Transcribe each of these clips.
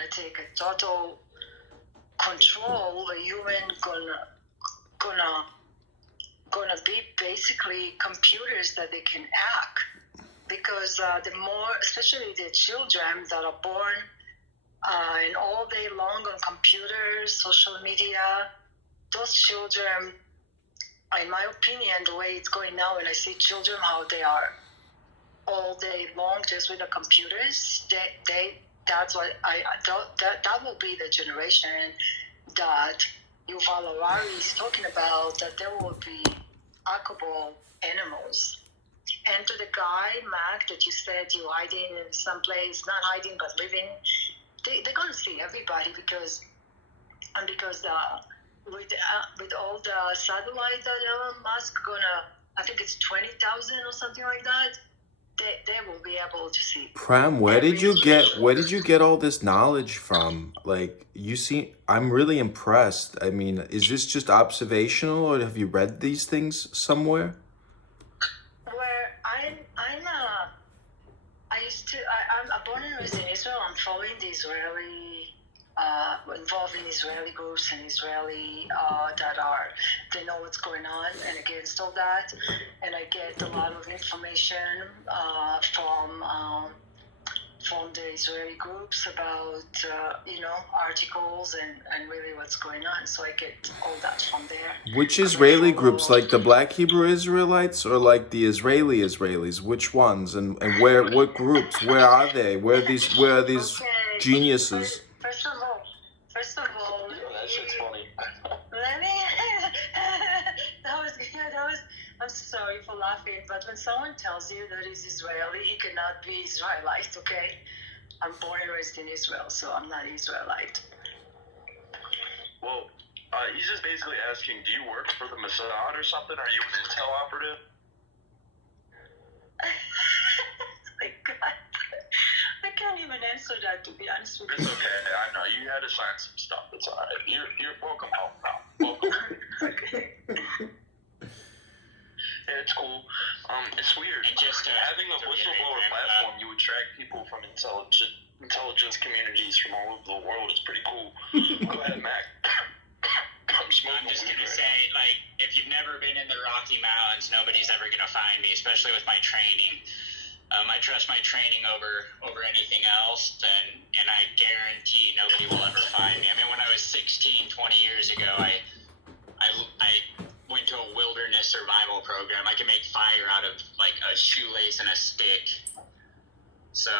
gonna take a total control. A human gonna be basically computers that they can hack, because the more, especially the children that are born and all day long on computers, social media, those children, in my opinion, the way it's going now, when I see children, how they are all day long just with the computers, that's what that will be the generation that Yuval Harari is talking about, that there will be hackable animals. And to the guy, Mac, that you said you're hiding in some place, not hiding but living, they're going to see everybody, because with all the satellite that Elon Musk I think it's 20,000 or something like that, they will be able to see. Prem, where did you get all this knowledge from? Like, I'm really impressed. I mean, is this just observational, or have you read these things somewhere? Where I'm born and raised in Israel. I'm following the Israeli, involved in Israeli groups and Israeli they know what's going on and against all that, and I get a lot of information from the Israeli groups about articles and really what's going on. So I get all that from there. Which Israeli groups, like the Black Hebrew Israelites, or like the Israelis? Which ones, and what groups? Where are they? Where are these geniuses? First of all, that shit's funny. Let me. I'm sorry for laughing, but when someone tells you that he's Israeli, he cannot be Israelite, okay? I'm born and raised in Israel, so I'm not Israelite. Well, he's just basically asking, do you work for the Mossad or something? Are you an intel operative? My God. I can't even answer that, to be honest with you. It's okay. I know. You had to sign some stuff. It's all right. You're welcome home now. Welcome. Okay. Yeah, it's cool. It's weird. And just having a whistleblower platform, you attract people from intelligence communities from all over the world. It's pretty cool. Go ahead, Mac. I'm just gonna say, like, if you've never been in the Rocky Mountains, nobody's ever gonna find me, especially with my training. I trust my training over anything else, and I guarantee nobody will ever find me. I mean, when I was 16, 20 years ago, I went to a wilderness survival program. I can make fire out of like a shoelace and a stick. So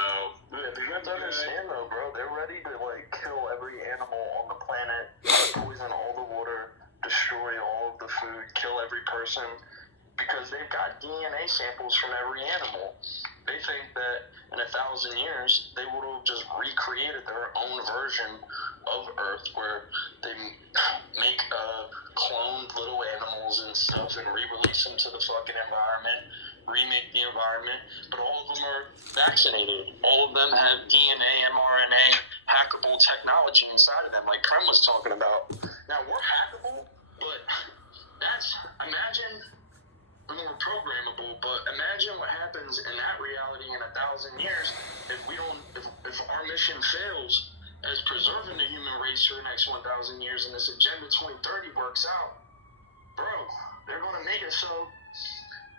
yeah, you have to understand though, bro. They're ready to like kill every animal on the planet, poison all the water, destroy all of the food, kill every person, because they've got DNA samples from every animal. They think that in 1,000 years they would have just recreated their own version of Earth, where they make cloned little animals and stuff and re-release them to the fucking environment, remake the environment, but all of them are vaccinated. All of them have DNA, mRNA, hackable technology inside of them, like Prem was talking about. Now, we're hackable, but imagine more programmable, but imagine what happens in that reality in 1,000 years if our mission fails as preserving the human race for the next 1,000 years, and this Agenda 2030 works out. Bro, they're going to make it so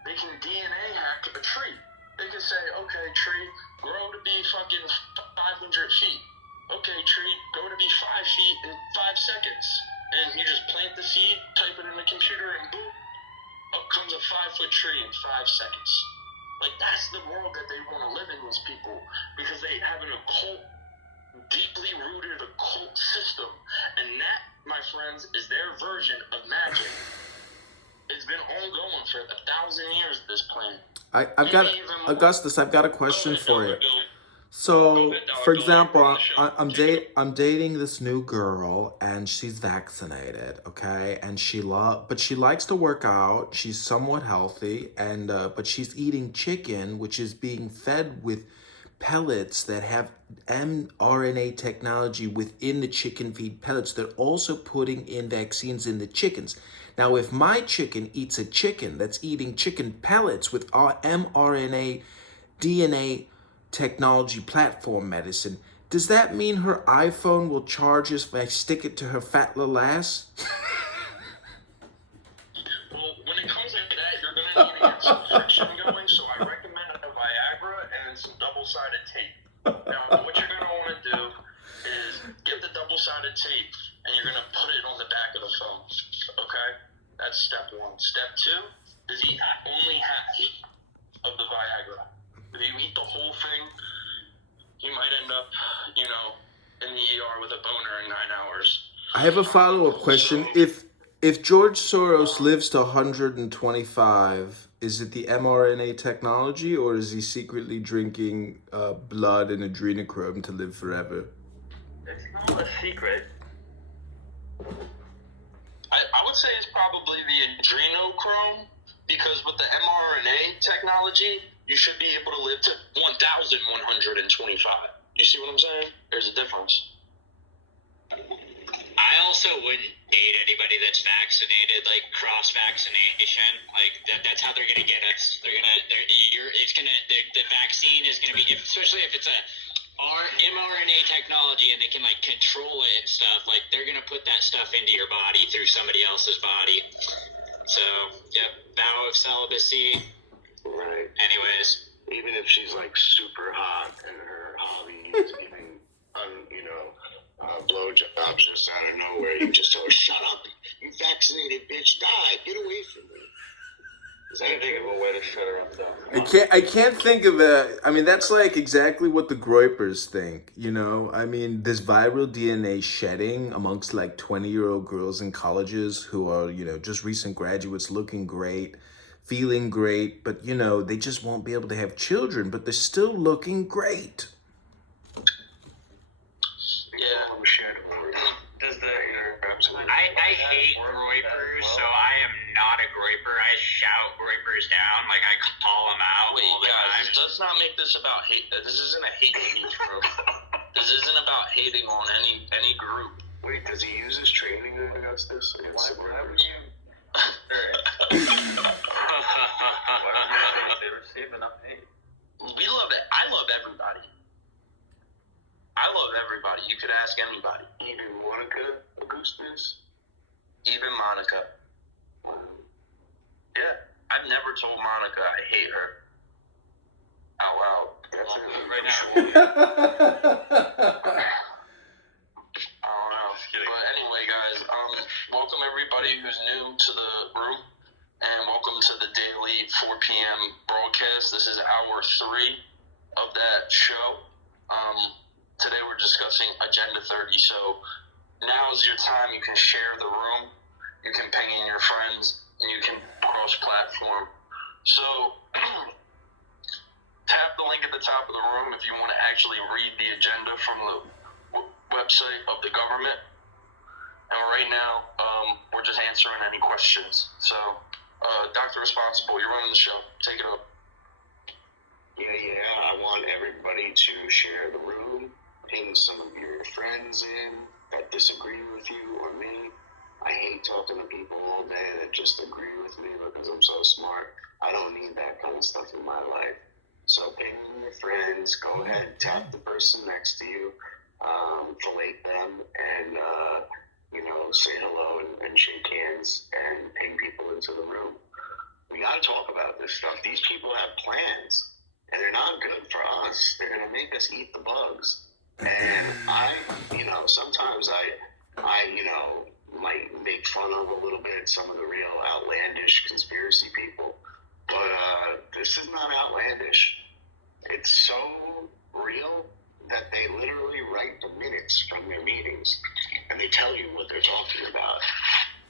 they can DNA hack a tree. They can say, okay, tree, grow to be fucking 500 feet. Okay, tree, grow to be 5 feet in 5 seconds. And you just plant the seed, type it in the computer, and boom, up comes a 5-foot tree in 5 seconds. Like, that's the world that they want to live in, these people, because they have an occult, deeply rooted occult system. And that, my friends, is their version of magic. It's been ongoing for 1,000 years, this plan. Augustus, I've got a question for you. So, for example, I'm dating this new girl, and she's vaccinated, okay? And but she likes to work out. She's somewhat healthy, and but she's eating chicken, which is being fed with pellets that have mRNA technology within the chicken feed pellets. They're also putting in vaccines in the chickens. Now, if my chicken eats a chicken that's eating chicken pellets with our mRNA DNA technology platform medicine, Does that mean her iPhone will charge if I stick it to her fat little ass? Well, when it comes like that, you're going to need to get some friction going, so I recommend a Viagra and some double-sided tape. Now, what you're going to want to do is get the double-sided tape, and you're going to put it on the back of the phone, okay? That's step one. Step two is eat only half of the Viagra. If you eat the whole thing, you might end up, in the ER with a boner in 9 hours. I have a follow-up question. If George Soros lives to 125, is it the mRNA technology, or is he secretly drinking blood and adrenochrome to live forever? It's not a secret. I would say it's probably the adrenochrome, because with the mRNA technology, you should be able to live to 1,125. You see what I'm saying? There's a difference. I also wouldn't date anybody that's vaccinated, like cross-vaccination. Like that's how they're gonna get us. The vaccine is gonna be, especially if it's a mRNA technology and they can like control it and stuff. Like they're gonna put that stuff into your body through somebody else's body. So vow of celibacy. Right. Anyways, even if she's like super hot and her hobby is giving, blowjobs just out of nowhere, you just tell her, "Shut up! You vaccinated bitch! Die! Get away from me!" Is that think of a way to shut her up though? I can't think of a. I mean, that's like exactly what the Groypers think. I mean, this viral DNA shedding amongst like 20-year-old girls in colleges who are just recent graduates, looking great, feeling great, but they just won't be able to have children, but they're still looking great. Yeah. I hate groypers, so I am not a groyper. I shout groypers down, like I call them out. Wait, all the guys, time. let's not make this about hate. This isn't a hate speech group. This isn't about hating on any group. Wait, does he use his training against this? Against Why groypers? would you? They receive enough hate. We love it. I love everybody. You could ask anybody. Even Monica Augustus? Even Monica. Yeah. I've never told Monica I hate her. Out loud. That's it. Right now. I don't know. But anyway, guys, welcome everybody who's new to the room. And welcome to the daily 4 p.m. broadcast. This is hour 3 of that show. Today we're discussing Agenda 30. So now is your time. You can share the room. You can ping in your friends. And you can cross-platform. So tap the link at the top of the room if you want to actually read the agenda from the website of the government. And right now, we're just answering any questions. So, Dr. Responsible, you're running the show. Take it up. Yeah. I want everybody to share the room, ping some of your friends in that disagree with you or me. I hate talking to people all day that just agree with me because I'm so smart. I don't need that kind of stuff in my life. So ping your friends, go ahead, tap the person next to you, fillet them, and say hello and shake hands and ping people into the room. We got to talk about this stuff. These people have plans, and they're not good for us. They're going to make us eat the bugs. And sometimes I might make fun of a little bit some of the real outlandish conspiracy people, but this is not outlandish. It's so real that they literally write the minutes from their meetings, and they tell you what they're talking about.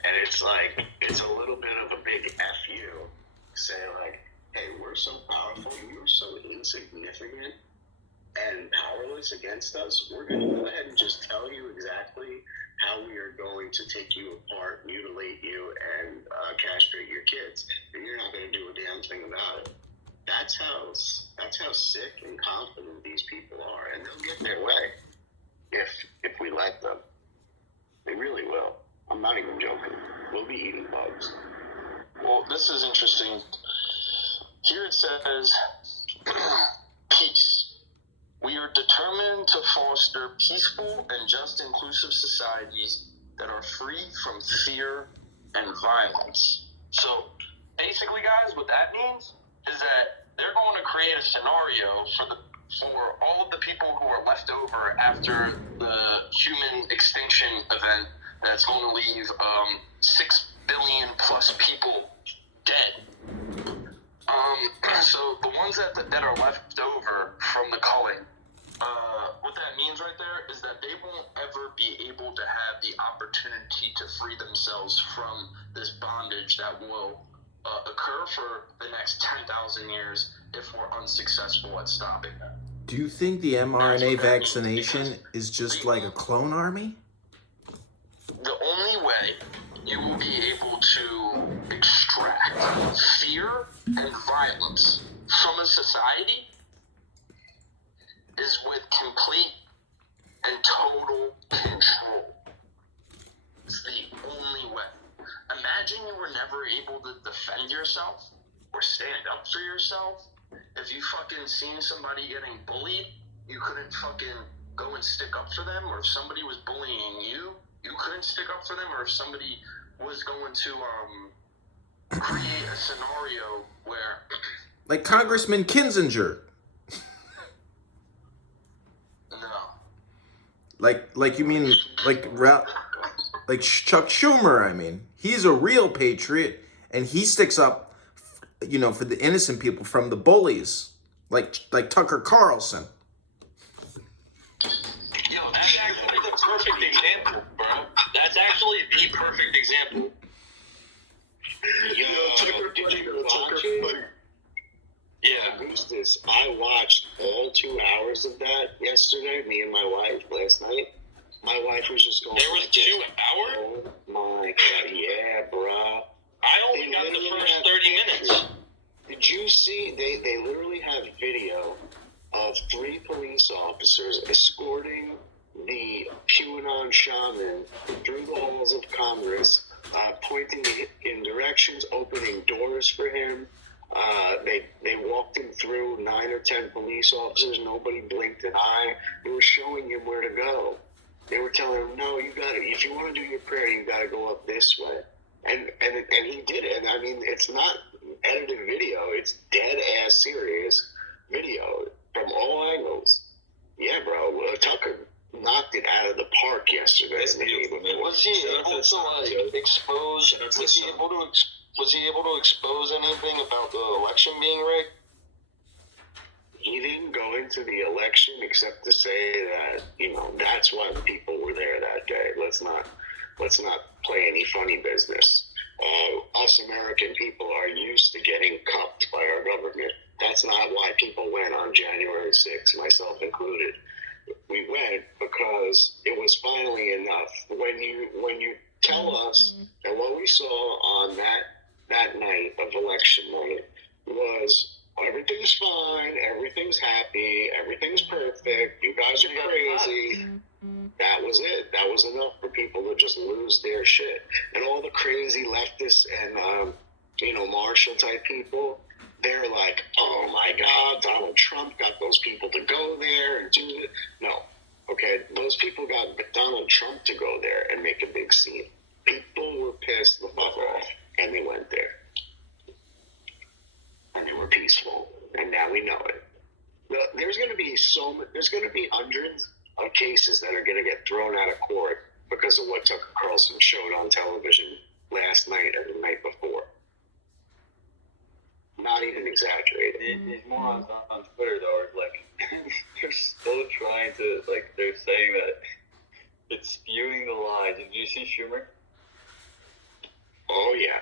And it's like, it's a little bit of a big F you. Say like, hey, we're so powerful, you're so insignificant and powerless against us, we're going to go ahead and just tell you exactly how we are going to take you apart, mutilate you, and castrate your kids. And you're not going to do a damn thing about it. That's how sick and confident these people are, and they'll get their way if we let them. They really will. I'm not even joking. We'll be eating bugs. Well, this is interesting. Here it says, peace. We We are determined to foster peaceful and just inclusive societies that are free from fear and violence. So, basically, guys, what that means is that they're going to create a scenario for all of the people who are left over after the human extinction event that's going to leave 6 billion plus people dead. So the ones that are left over from the culling, what that means right there is that they won't ever be able to have the opportunity to free themselves from this bondage that will occur for the next 10,000 years if we're unsuccessful at stopping them. Do you think the mRNA vaccination is just like a clone army? The only way you will be able to extract fear and violence from a society is with complete and total control. It's the only way. Imagine you were never able to defend yourself or stand up for yourself. If you fucking seen somebody getting bullied, you couldn't fucking go and stick up for them, or if somebody was bullying you, you couldn't stick up for them, or if somebody was going to create a scenario where... Like Congressman Kinzinger. No. Like you mean like Chuck Schumer, I mean. He's a real patriot, and he sticks up, you know, for the innocent people from the bullies, like Tucker Carlson. Yo, that's actually the perfect example, bro. That's actually the perfect example. Tucker, did you watch it? Yeah. Augustus, I watched all 2 hours of that yesterday, me and my wife, last night. My wife was just going... There was 2 hours? Oh my God, yeah, bruh. I only got the first 30 minutes. Did you see, they literally have video of 3 police officers escorting the QAnon shaman through the halls of Congress, pointing in directions, opening doors for him. They walked him through 9 or 10 police officers. Nobody blinked an eye. They were showing him where to go. They were telling him, no, you got to, if you want to do your prayer, you got to go up this way. And he did it. And I mean, it's not edited video. It's dead ass serious video from all angles. Yeah, bro. Tucker knocked it out of the park yesterday. Was he able to expose? Was he able to expose anything about the election being rigged? He didn't go into the election except to say that, you know, that's why the people were there that day. Let's not play any funny business. Us American people are used to getting cuffed by our government. That's not why people went on January 6th, myself included. We went because it was finally enough. When you tell us that what we saw on that night of election night was everything's fine, everything's happy, everything's perfect, you guys are crazy. That was it. That was enough for people to just lose their shit. And all the crazy leftists and, Marshall type people, they're like, oh my God, Donald Trump got those people to go there and do it. No. Okay, those people got Donald Trump to go there and make a big scene. People were pissed the fuck off, and they went there. And they were peaceful, and now we know it. There's going to be hundreds of cases that are going to get thrown out of court because of what Tucker Carlson showed on television last night or the night before. Not even exaggerating. These morons on Twitter, though, are like, they're still trying to, like, they're saying that it's spewing the lie. Did you see Schumer? Oh, yeah.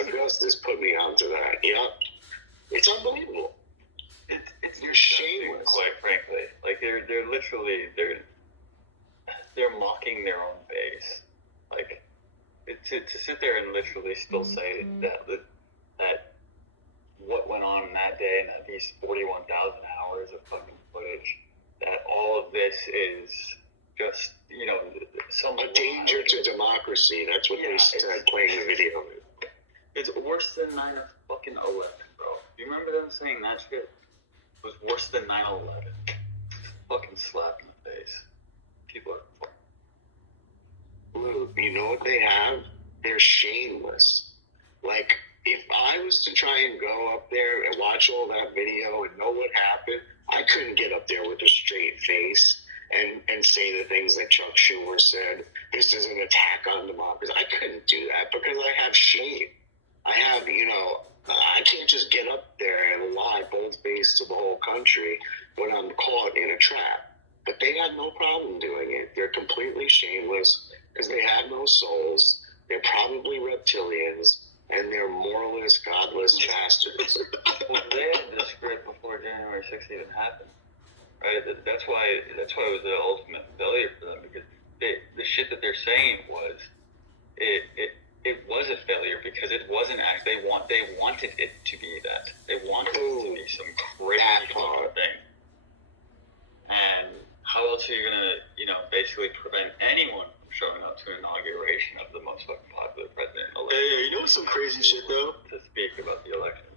Augustus put me onto that. Yep. It's unbelievable. It's You're shameless. Quite frankly. Like, they're literally, they're mocking their own base. Like, to sit there and literally still say that what went on that day and that these 41,000 hours of fucking footage, that all of this is just, a danger to democracy. That's what they said playing the video. It's worse than 9/11, bro. You remember them saying that shit? It was worse than 9/11. fucking slap in the face. People are. Blue, you know what they have? They're shameless. Like, if I was to try and go up there and watch all that video and know what happened, I couldn't get up there with a straight face and say the things that Chuck Schumer said. This is an attack on democracy. I couldn't do that because I have shame. I have, I can't just get up there and lie bold-faced to the whole country when I'm caught in a trap. But they have no problem doing it. They're completely shameless because they have no souls. They're probably reptilians, and they're moralist, godless bastards. Well, they had the script before January 6th even happened, right? That's why it was the ultimate failure for them, because the shit that they're saying was it was a failure because it wasn't they wanted it to be that. They wanted it to be some crazy thing. And how else are you gonna basically prevent anyone from showing up to an inauguration of the most fucking popular president elected? Hey, you know what's some crazy shit though? To speak about the election.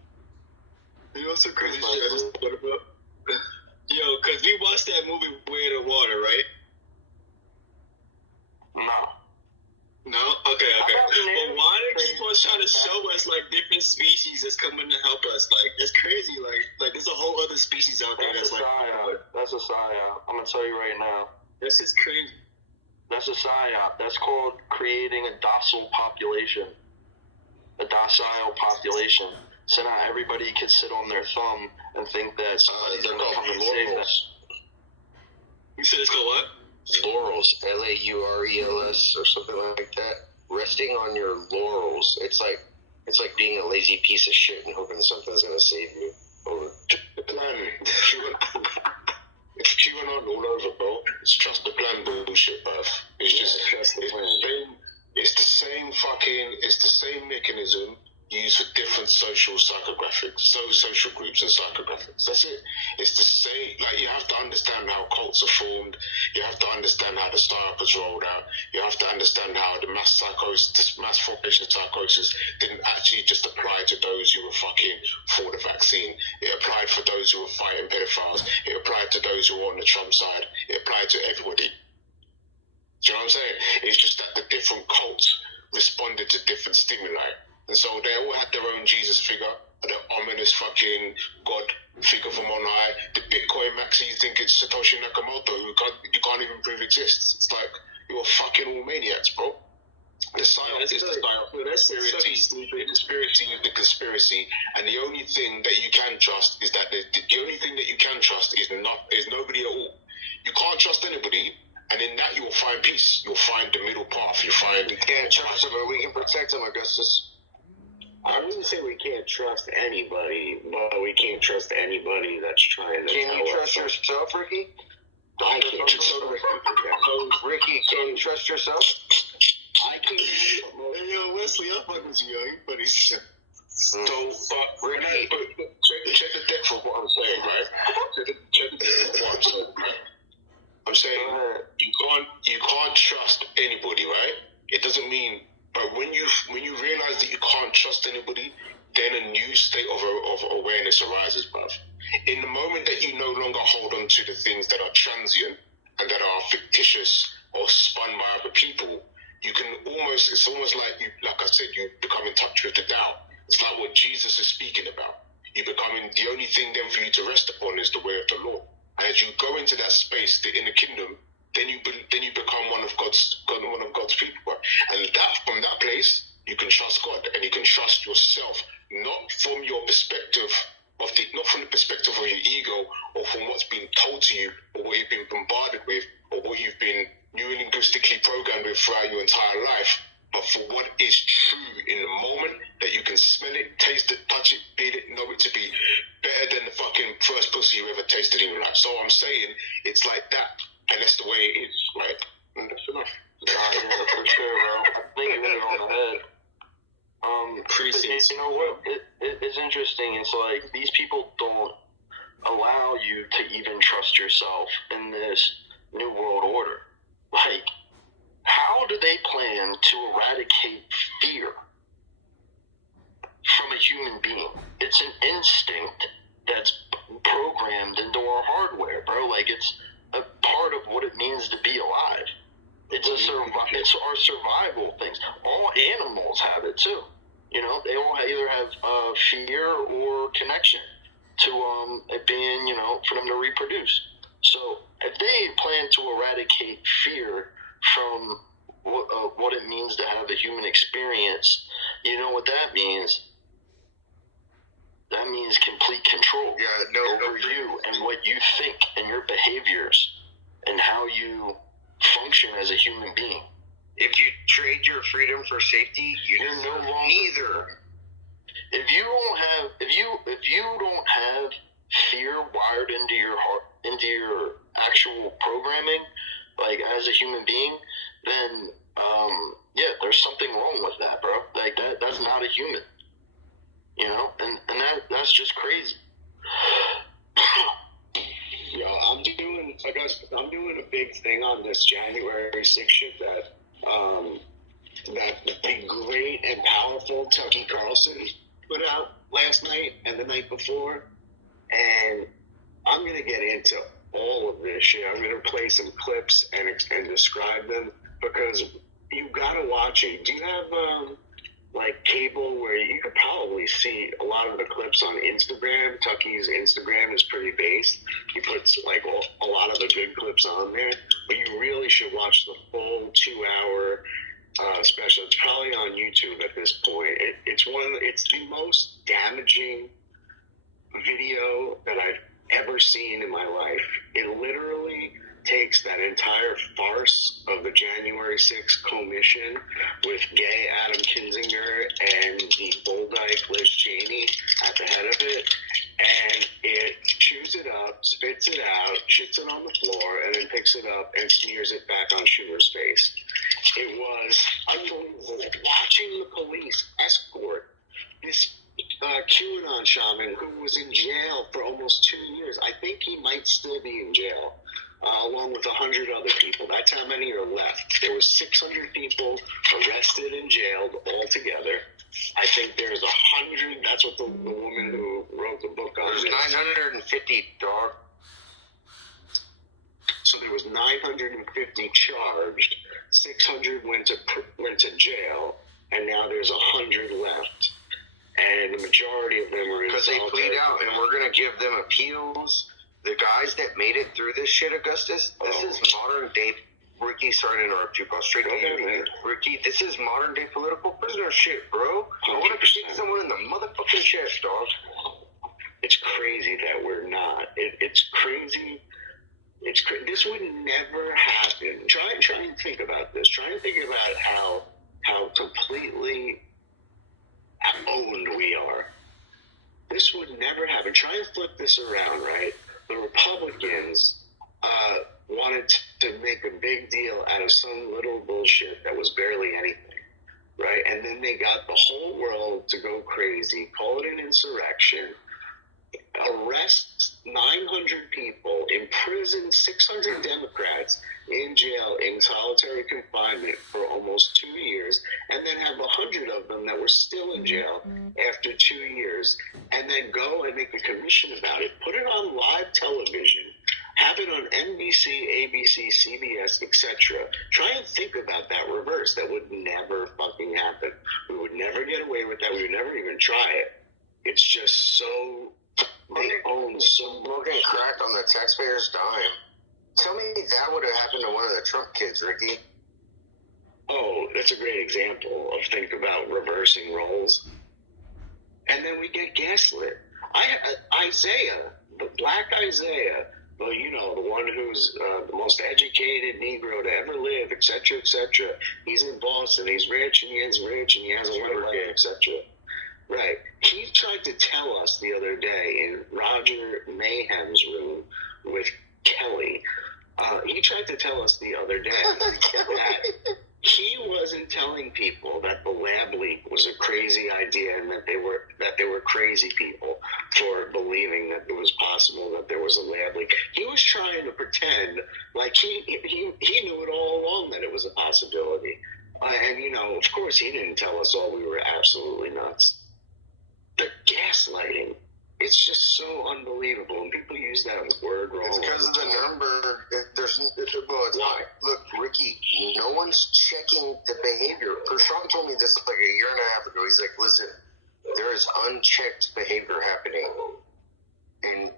You know what's some crazy shit I just thought about? Yo, cause we watched that movie Way of the Water, right? No? Okay. But why do they keep on trying to show us like different species that's coming to help us? Like, that's crazy. Like there's a whole other species out there that's like. That's a psyop. I'm gonna tell you right now. That's just crazy. That's a psyop. That's called creating a docile population. A docile population. So now everybody can sit on their thumb and think that they're called laurels. You said it's called what? Laurels, Laurels, or something like that. Resting on your laurels. It's like being a lazy piece of shit and hoping something's gonna save you. The plan. It's QAnon all over, bro. It's trust the plan bullshit, bruv. It's just trust the plan. It's the same mechanism used for different social psychographics, social groups and psychographics. That's it. It's the same. Like, you have to understand how cults are formed. You have to understand how the psyop is rolled out. You have to understand how the mass formation psychosis didn't actually just apply to those who were fucking for the vaccine. It applied for those who were fighting pedophiles. It applied to those who were on the Trump side. It applied to everybody. Do you know what I'm saying? It's just that the different cults responded to different stimuli. And so they all had their own Jesus figure, the ominous fucking God figure from on high. The Bitcoin maxi, you think it's Satoshi Nakamoto, who you can't even prove exists. It's like, you're fucking all maniacs, bro. The science is the science. The conspiracy is the conspiracy. And the only thing that you can trust is that the only thing that you can trust is nobody at all. You can't trust anybody. And in that, you'll find peace. You'll find the middle path. You can't trust them, but we can protect them, Augustus. I wouldn't say we can't trust anybody, but we can't trust anybody that's trying to. Can you trust yourself, Ricky? I can't trust Ricky, can you trust yourself? I can't. Hey, yo, Wesley, I'm fucking with you, yo. You funny shit. Ricky, check the depth of what I'm saying, right? Check the depth of what I'm saying, right? I'm saying you can't trust anybody, right? It doesn't mean. But when you realize that you can't trust anybody, then a new state of awareness arises, bruv. In the moment that you no longer hold on to the things that are transient and that are fictitious or spun by other people, it's almost like like I said, you become in touch with the Tao. It's like what Jesus is speaking about. The only thing then for you to rest upon is the way of the Lord. And as you go into that space in the kingdom, then you become one of God's people, and from that place you can trust God and you can trust yourself, not from your perspective not from the perspective of your ego or from what's been told to you or what you've been bombarded with or what you've been neurolinguistically programmed with throughout your entire life, but for what is true in the moment, that you can smell it, taste it, touch it, feel it, know it to be better than the fucking first pussy you ever tasted in your life. So I'm saying it's like that. And that's the way it is, right? And that's enough. Yeah, for sure, bro. I think you hit it on the head. You know what? It's interesting. It's like these people don't allow you to even trust yourself in this new world order. Like, how do they plan to eradicate fear from a human being? It's an instinct that's programmed into our hardware, bro. Like, it's part of what it means to be alive. It's our survival things. All animals have it too. You know, they all either have fear or connection to it being, you know, for them to reproduce. So if they plan to eradicate fear from what it means to have a human experience, you know what that means? That means complete control over you and what you think and your behaviors and how you function as a human being. If you trade your freedom for safety, you're no longer neither. If you don't have fear wired into your heart, into your actual programming, like as a human being, then there's something wrong with that, bro. Like that's not a human. You know, and that's just crazy. Yo, I'm doing a big thing on this January 6th shit that the great and powerful Tucker Carlson put out last night and the night before, and I'm gonna get into all of this shit. I'm gonna play some clips and describe them because you gotta watch it. Do you have like cable where you could probably see a lot of the clips on Instagram? Tucky's Instagram is pretty based. He puts like a lot of the good clips on there, but you really should watch the full 2-hour special. It's probably on YouTube at this point. It's the most damaging video that I've ever seen in my life. It literally takes that entire farce of the January 6th commission with gay Adam Kinzinger and the bull-dyke Liz Cheney at the head of it, and it chews it up, spits it out, shits it on the floor, and then picks it up and smears it back on Schumer's face. It was unbelievable. Watching the police escort this QAnon shaman who was in jail for almost 2 years. I think he might still be in jail. Along with 100 other people. That's how many are left. There was 600 people arrested and jailed altogether. I think there's 100. That's what the woman who wrote the book on. There's 950, dog. So there was 950 charged. 600 went to jail, and now there's 100 left. And the majority of them are because they plead out, and we're gonna give them appeals. The guys that made it through this shit, Augustus, this is modern day. Ricky, sorry to interrupt you, but straight to you, Ricky, this is modern day political prisoner shit, bro. I want to kick someone in the motherfucking chest, dog. It's crazy that we're not. It's crazy. It's crazy. This would never happen. Try and think about this. Try and think about how completely owned we are. This would never happen. Try and flip this around, right? The Republicans wanted to make a big deal out of some little bullshit that was barely anything, right? And then they got the whole world to go crazy, call it an insurrection, arrest 900 people, imprison 600 Democrats in jail in solitary confinement for almost 2 years, and then have 100 of them that were still in jail after 2 years, and then go and make a commission about it, put it on live television, have it on NBC, ABC, CBS, etc. Try and think about that reverse. That would never fucking happen. We would never get away with that. We would never even try it. It's just so... They own so much. Smoking crack on the taxpayer's dime. Tell me that would have happened to one of the Trump kids, Ricky. Oh, that's a great example of think about reversing roles. And then we get gaslit. Isaiah, the black Isaiah, well, you know, the one who's the most educated Negro to ever live, etc., etc. He's in Boston. He's rich, and he has a wife, etc. Right. He tried to tell us the other day in Roger Mayhem's room with Kelly. He tried to tell us the other day that he wasn't telling people that the lab leak was a crazy idea and that they were crazy people for believing that it was possible that there was a lab leak. He was trying to pretend like he knew it all along that it was a possibility. And, you know, of course he didn't tell us all we were absolutely nuts. The gaslighting It's just so unbelievable, and people use that word wrong. It's because of the number. Look, Ricky, no one's checking the behavior. Prashant told me this like a year and a half ago. He's like, listen, there is unchecked behavior happening. And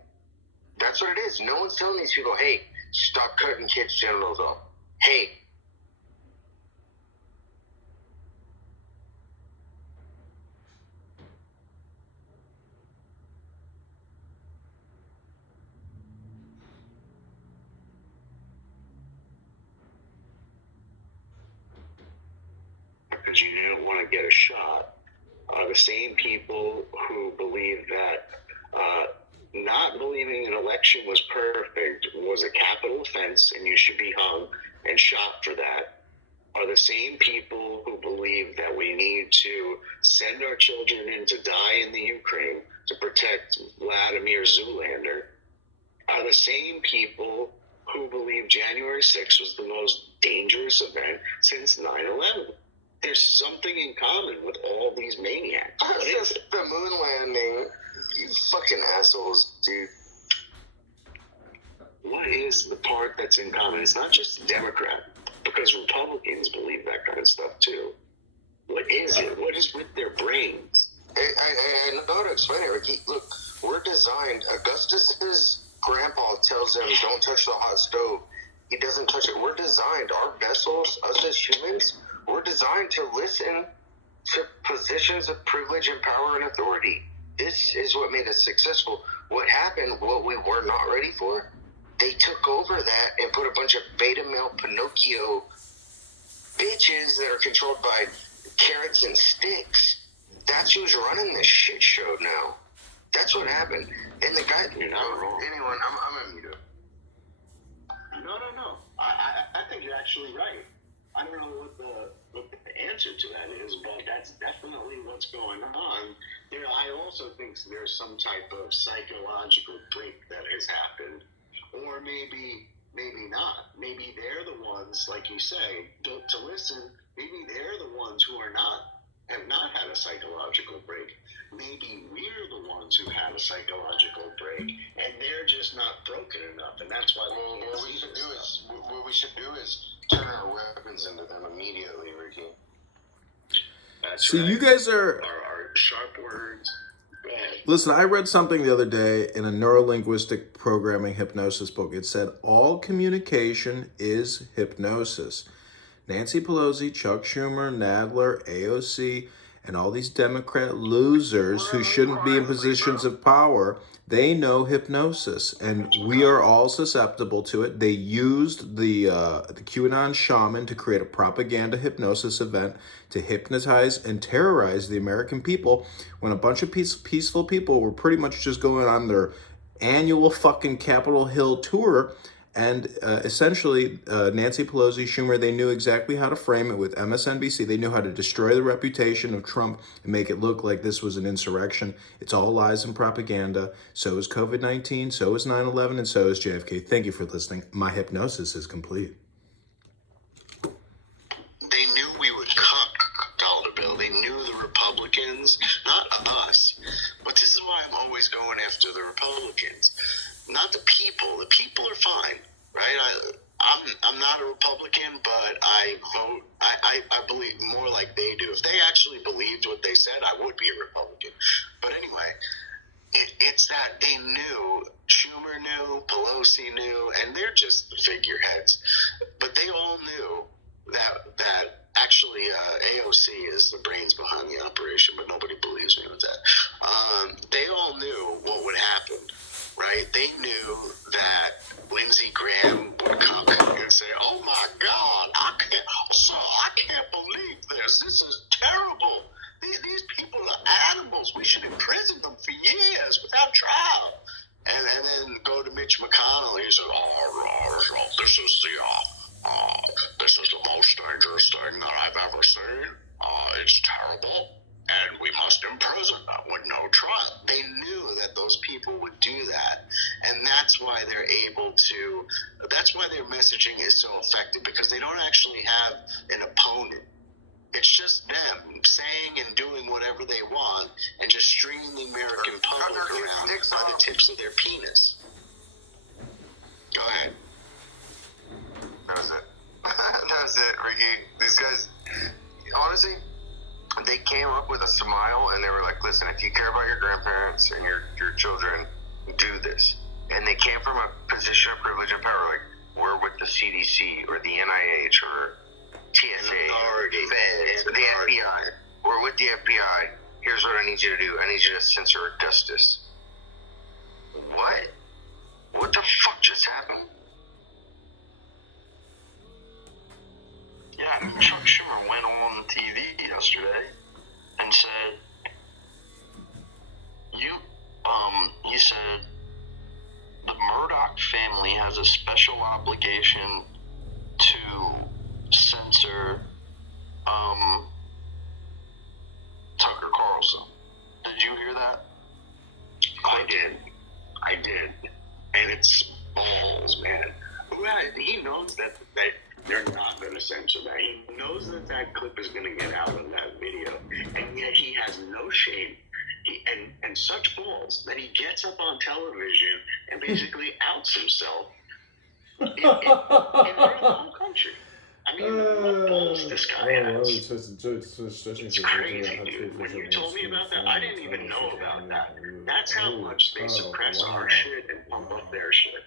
that's what it is. No one's telling these people, hey, stop cutting kids' genitals off. Hey, because you don't want to get a shot, are the same people who believe that not believing an election was perfect was a capital offense and you should be hung and shot for that, are the same people who believe that we need to send our children in to die in the Ukraine to protect Vladimir Zoolander, are the same people who believe January 6th was the most dangerous event since 9/11. There's something in common with all these maniacs. It's just the moon landing. You fucking assholes, dude. What is the part that's in common? It's not just Democrat, because Republicans believe that kind of stuff too. What is it? What is with their brains? I know how to explain it, Ricky. Look, we're designed. Augustus's grandpa tells him, don't touch the hot stove. He doesn't touch it. We're designed. Our vessels, us as humans, we're designed to listen to positions of privilege and power and authority. This is what made us successful. What happened, what we were not ready for, they took over that and put a bunch of beta male Pinocchio bitches that are controlled by carrots and sticks. That's who's running this shit show now. That's what happened. And the guy, You're not wrong. Anyone, I'm a mute. No. I think you're actually right. I don't know what the answer to that is, but that's definitely what's going on. I also think there's some type of psychological break that has happened, or maybe not. Maybe they're the ones, like you say, to listen. Maybe they're the ones who have not had a psychological break. Maybe we're the ones who had a psychological break, and they're just not broken enough, and that's why. What we should do is turn our weapons into them immediately, Ricky. That's So right. you guys are... Our sharp words. Listen, I read something the other day in a neurolinguistic programming hypnosis book. It said all communication is hypnosis. Nancy Pelosi, Chuck Schumer, Nadler, AOC, and all these Democrat losers who shouldn't be in positions of power, they know hypnosis, and we are all susceptible to it. They used the QAnon shaman to create a propaganda hypnosis event to hypnotize and terrorize the American people when a bunch of peaceful people were pretty much just going on their annual fucking Capitol Hill tour. And essentially, Nancy Pelosi, Schumer, they knew exactly how to frame it with MSNBC. They knew how to destroy the reputation of Trump and make it look like this was an insurrection. It's all lies and propaganda. So is COVID-19, so is 9/11, and so is JFK. Thank you for listening. My hypnosis is complete. They knew we would cut dollar bill. They knew the Republicans, not us. But this is why I'm always going after the Republicans. Not the people. The people are fine, right? I'm not a Republican, but I vote. I believe more like they do. If they actually believed what they said, I would be a Republican. But anyway, it's that they knew. Schumer knew, Pelosi knew, and they're just the figureheads. But they all knew that actually AOC is the brains behind the operation, but nobody believes me with that. They all knew what would happen. Right? They knew that Lindsey Graham would come and say, oh my God, I can't believe this. This is terrible. These people are animals. We should imprison them for years without trial. And then go to Mitch McConnell and he said, this is the most dangerous thing that I've ever seen. It's terrible. And we must imprison them with no trial. They knew that those people would do that. And that's why they're able to, that's why their messaging is so effective, because they don't actually have an opponent. It's just them saying and doing whatever they want and just stringing the American public around by the tips of their penis. Go ahead. That was it. That was it, Ricky. These guys, honestly, they came up with a smile and they were like, listen, if you care about your grandparents and your children, do this. And they came from a position of privilege and power, like we're with the CDC or the NIH or TSA, the FBI. We're with the FBI. Here's what I need you to do. I need you to censor Augustus. What? What the fuck just happened? Yeah, Chuck Schumer went on TV yesterday and said, he said, the Murdoch family has a special obligation to censor, Tucker Carlson. Did you hear that? I did. And it's balls, man. He knows that they're not going to censor that. He knows that clip is going to get out on that video. And yet he has no shame and such balls that he gets up on television and basically outs himself in front of the whole country. I mean, what balls this guy has. It's crazy, dude. When you told me about that, I didn't even know about that. That's how much they suppress our shit and pump up their shit.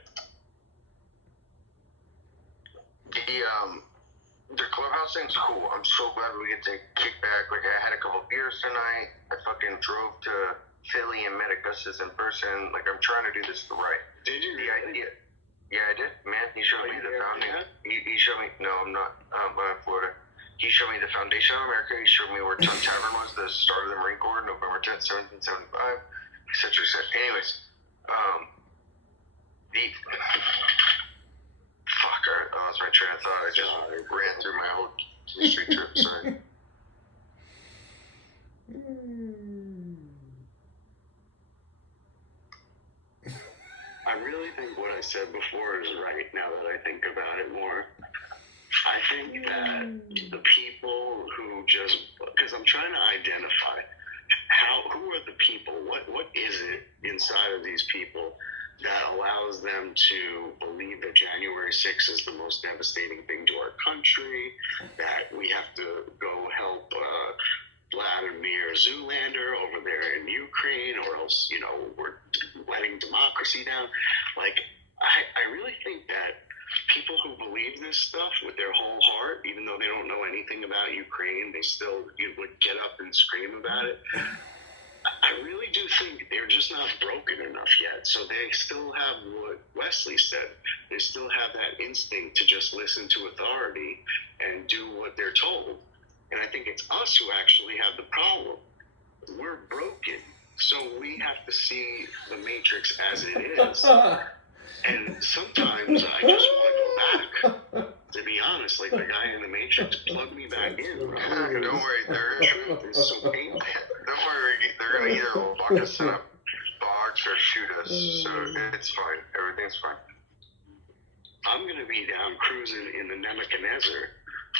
The clubhouse thing's cool. I'm so glad we get to kick back. Like, I had a couple beers tonight. I fucking drove to Philly and met Augustus in person. Like, I'm trying to do this right. Did you? Yeah, I did. Man, he showed me the founding. He showed me. No, I'm not. I'm in Florida. He showed me the Foundation of America. He showed me where Tun Tavern was, the start of the Marine Corps, November 10th, 1775, etc. Anyways, I lost my train of thought. I just ran through my whole street trip. Sorry. I really think what I said before is right now that I think about it more. I think that the people who because I'm trying to identify who are the people, what is it inside of these people that allows them to believe that January 6th is the most devastating thing to our country, that we have to go help Vladimir Zoolander over there in Ukraine, or else, we're letting democracy down. Like, I really think that people who believe this stuff with their whole heart, even though they don't know anything about Ukraine, they still would get up and scream about it. I really do think they're just not broken enough yet. So they still have what Wesley said. They still have that instinct to just listen to authority and do what they're told. And I think it's us who actually have the problem. We're broken. So we have to see the Matrix as it is. And sometimes I just want to go back. To be honest, like the guy in the Matrix, plug me back in. Bro. Don't worry, it's so painful. Don't worry, they're gonna either lock us in a box or shoot us, so it's fine. Everything's fine. I'm gonna be down cruising in the Nebuchadnezzar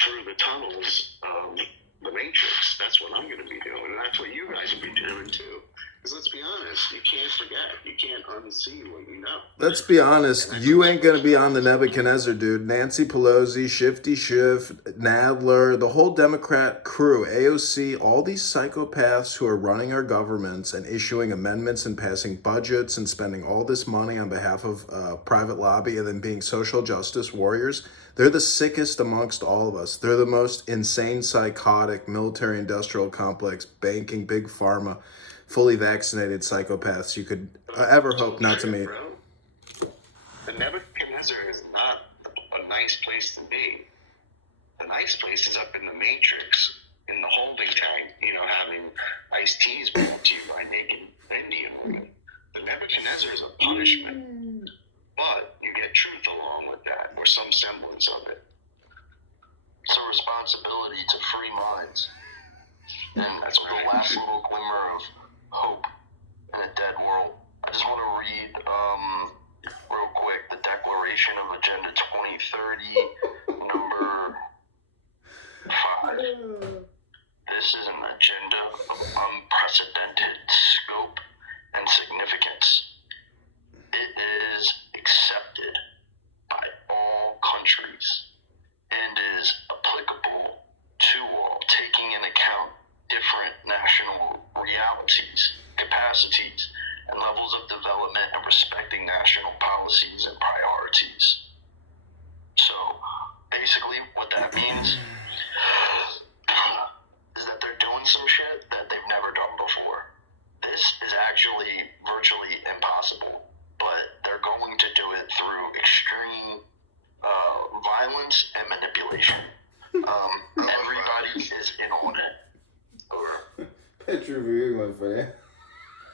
through the tunnels of the Matrix. That's what I'm gonna be doing, and that's what you guys will be doing too. Because let's be honest, you can't forget, you can't unsee what you know. Let's be honest, you ain't gonna be on the Nebuchadnezzar, dude. Nancy Pelosi, Shifty Schiff, Nadler, the whole Democrat crew, AOC, all these psychopaths who are running our governments and issuing amendments and passing budgets and spending all this money on behalf of private lobby and then being social justice warriors. They're the sickest amongst all of us. They're the most insane, psychotic, military-industrial complex, banking, big pharma, fully vaccinated psychopaths you could ever hope not to meet. The Nebuchadnezzar is not a nice place to be. The nice place is up in the Matrix, in the holding tank, having iced teas brought to you by naked Indian women. The Nebuchadnezzar is a punishment, but you get truth along with that, or some semblance of it. It's a responsibility to free minds. And that's the last little glimmer of hope in a dead world. I just want to read real quick the Declaration of Agenda 2030, number 5. This is an agenda of unprecedented scope and significance. It is accepted by all countries and is applicable to all, taking into account different national realities, capacities, and levels of development, and respecting national policies and priorities. So, basically, what that means is that they're doing some shit that they've never done before. This is actually virtually impossible, but they're going to do it through extreme violence and manipulation. Everybody is in on it. Picture viewing, my friend.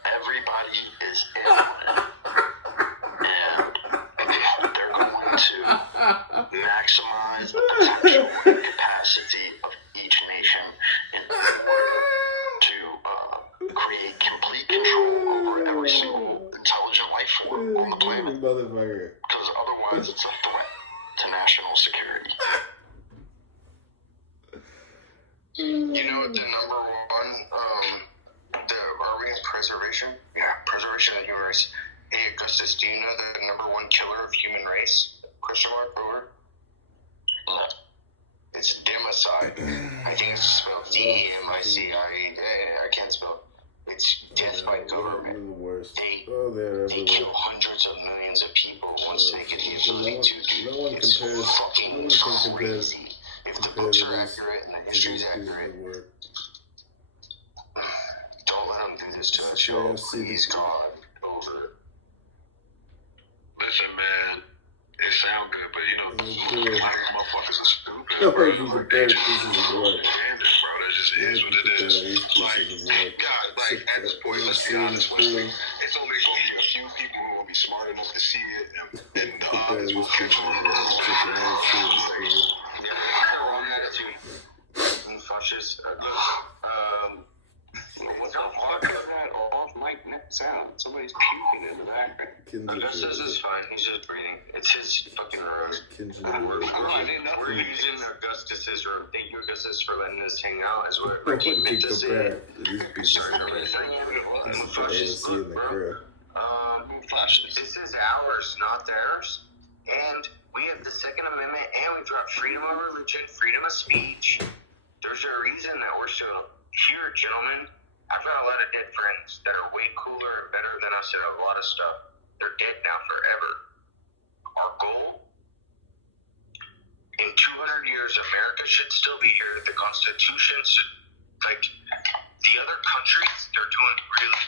Everybody is in on it. And they're going to maximize the potential and capacity of each nation in order to create complete control over every single intelligent life form on the planet. Because otherwise it's a threat to national security. You know what the number one, are we in preservation? Yeah, preservation of the human race. Hey, Augustus, do you know the number one killer of human race? Question mark, over. No. It's democide. I think it's spelled D-E-M-I-C-I-E. I can't spell. It's death by government. They kill hundreds of millions of people once they get the ability to do it. It's fucking crazy. If the books are accurate and the history is accurate, don't let them do this to us, yo. Please, God, over. Listen, man, it sound good, but you know, like motherfuckers are stupid, bro. Like, they just propaganda, bro. That just is what it is. Like, God, like, at this point, let's be honest, Wesley, it's only going to be a few people who will be smart enough to see it, and the others will catch on. Wrong attitude. And fascist. What the fuck is that off-mic sound? Somebody's puking in the background. Augustus is fine. He's just breathing. It's his fucking room. We're using Augustus's room. Thank you, Augustus, for letting us hang out. Is what I keep meant to say. Sorry, this is ours, not theirs. And we have the Second Amendment, and we've got freedom of religion, freedom of speech. There's a reason that we're still here, gentlemen. I've got a lot of dead friends that are way cooler and better than us at a lot of stuff. They're dead now forever. Our goal, in 200 years, America should still be here. The Constitution should, like, the other countries, they're doing really,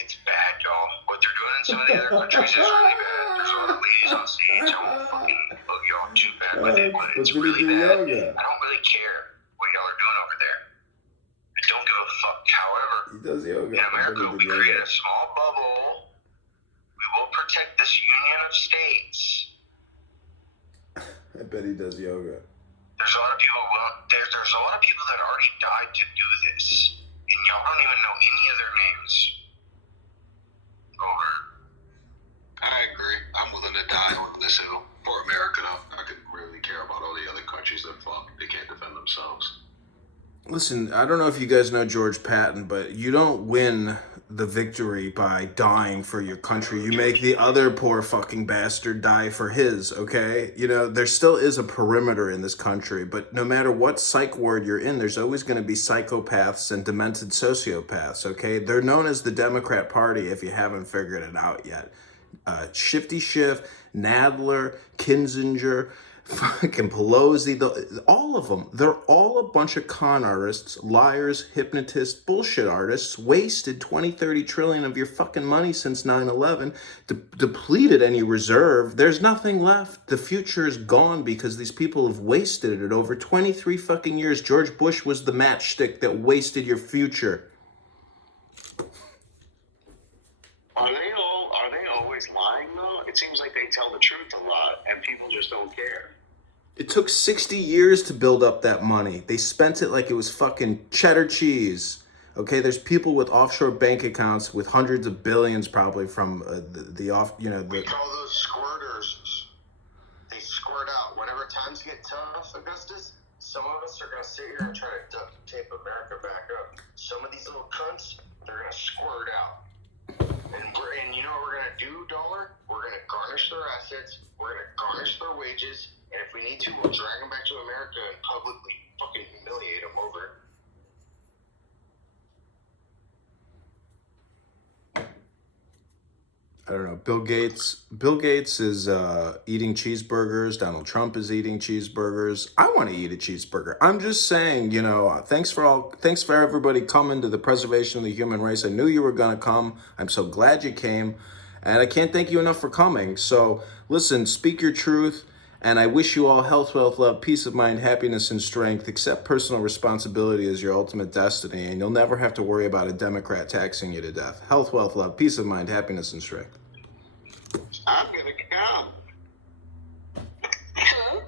it's bad, y'all. What they're doing in some of the other countries is really bad. There's a lot of ladies on stage. I won't fucking bug y'all too bad with it, but it's really bad. I don't really care what y'all are doing over there. I don't give a fuck. However, in America, we create a small bubble. We will protect this union of states. I bet he does yoga. There's a lot of people. There's a lot of people that already died to do this, and y'all don't even know any of their names. Over. I agree. I'm willing to die on this hill for America, though. I couldn't really care about all the other countries that fuck. They can't defend themselves. Listen, I don't know if you guys know George Patton, but you don't win the victory by dying for your country. You make the other poor fucking bastard die for his, okay? You know, there still is a perimeter in this country, but no matter what psych ward you're in, there's always going to be psychopaths and demented sociopaths, okay? They're known as the Democrat Party if you haven't figured it out yet. Shifty Schiff, Nadler, Kinzinger, fucking Pelosi, all of them. They're all a bunch of con artists, liars, hypnotists, bullshit artists, wasted 20, 30 trillion of your fucking money since 9/11, depleted any reserve. There's nothing left. The future is gone because these people have wasted it over 23 fucking years. George Bush was the matchstick that wasted your future. Are they always lying though? It seems like they tell the truth a lot, and people just don't care. It took 60 years to build up that money. They spent it like it was fucking cheddar cheese. Okay, there's people with offshore bank accounts with hundreds of billions probably from the off, you know. We call those squirters. They squirt out. Whenever times get tough, Augustus, Some of us are going to sit here and try to duct tape America back up. Some of these little cunts, they're going to squirt out. And you know what we're going to do, Dollar? We're going to garnish their assets. We're going to garnish their wages. And if we need to, we'll drag them back to America and publicly fucking humiliate them over it. I don't know. Bill Gates is eating cheeseburgers. Donald Trump is eating cheeseburgers. I want to eat a cheeseburger. I'm just saying, you know, thanks for everybody coming to the preservation of the human race. I knew you were going to come. I'm so glad you came. And I can't thank you enough for coming. So listen, speak your truth. And I wish you all health, wealth, love, peace of mind, happiness, and strength. Accept personal responsibility as your ultimate destiny, and you'll never have to worry about a Democrat taxing you to death. Health, wealth, love, peace of mind, happiness, and strength. I'm gonna come. Hello?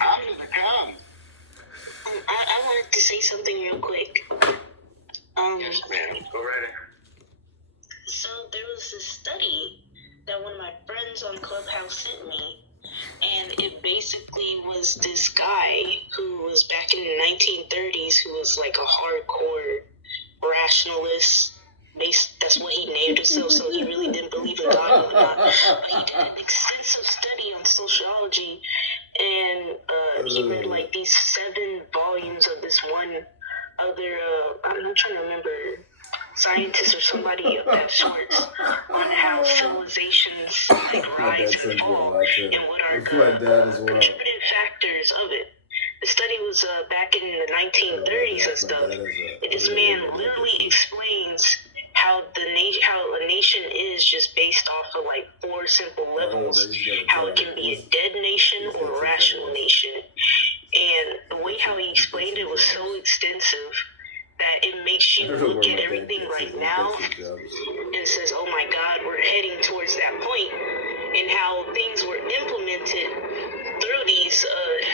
I'm gonna come. I wanted to say something real quick. Yes, ma'am. Go right ahead. So there was this study that one of my friends on Clubhouse sent me, and it basically was this guy who was back in the 1930s who was like a hardcore rationalist. That's what he named himself, so he really didn't believe in God and whatnot. But he did an extensive study on sociology, and he read like these 7 volumes of this one other, I'm trying to remember, scientist or somebody of that sort, on how civilizations like rise and fall and what are the contributing factors of it. The study was back in the 1930s and stuff, and this man literally explains how a nation is just based off of like 4 simple levels, how it can be a dead nation or a rational nation. And the way how he explained it was so extensive that it makes you look at everything right now and says, oh my God, we're heading towards that point, and how things were implemented through these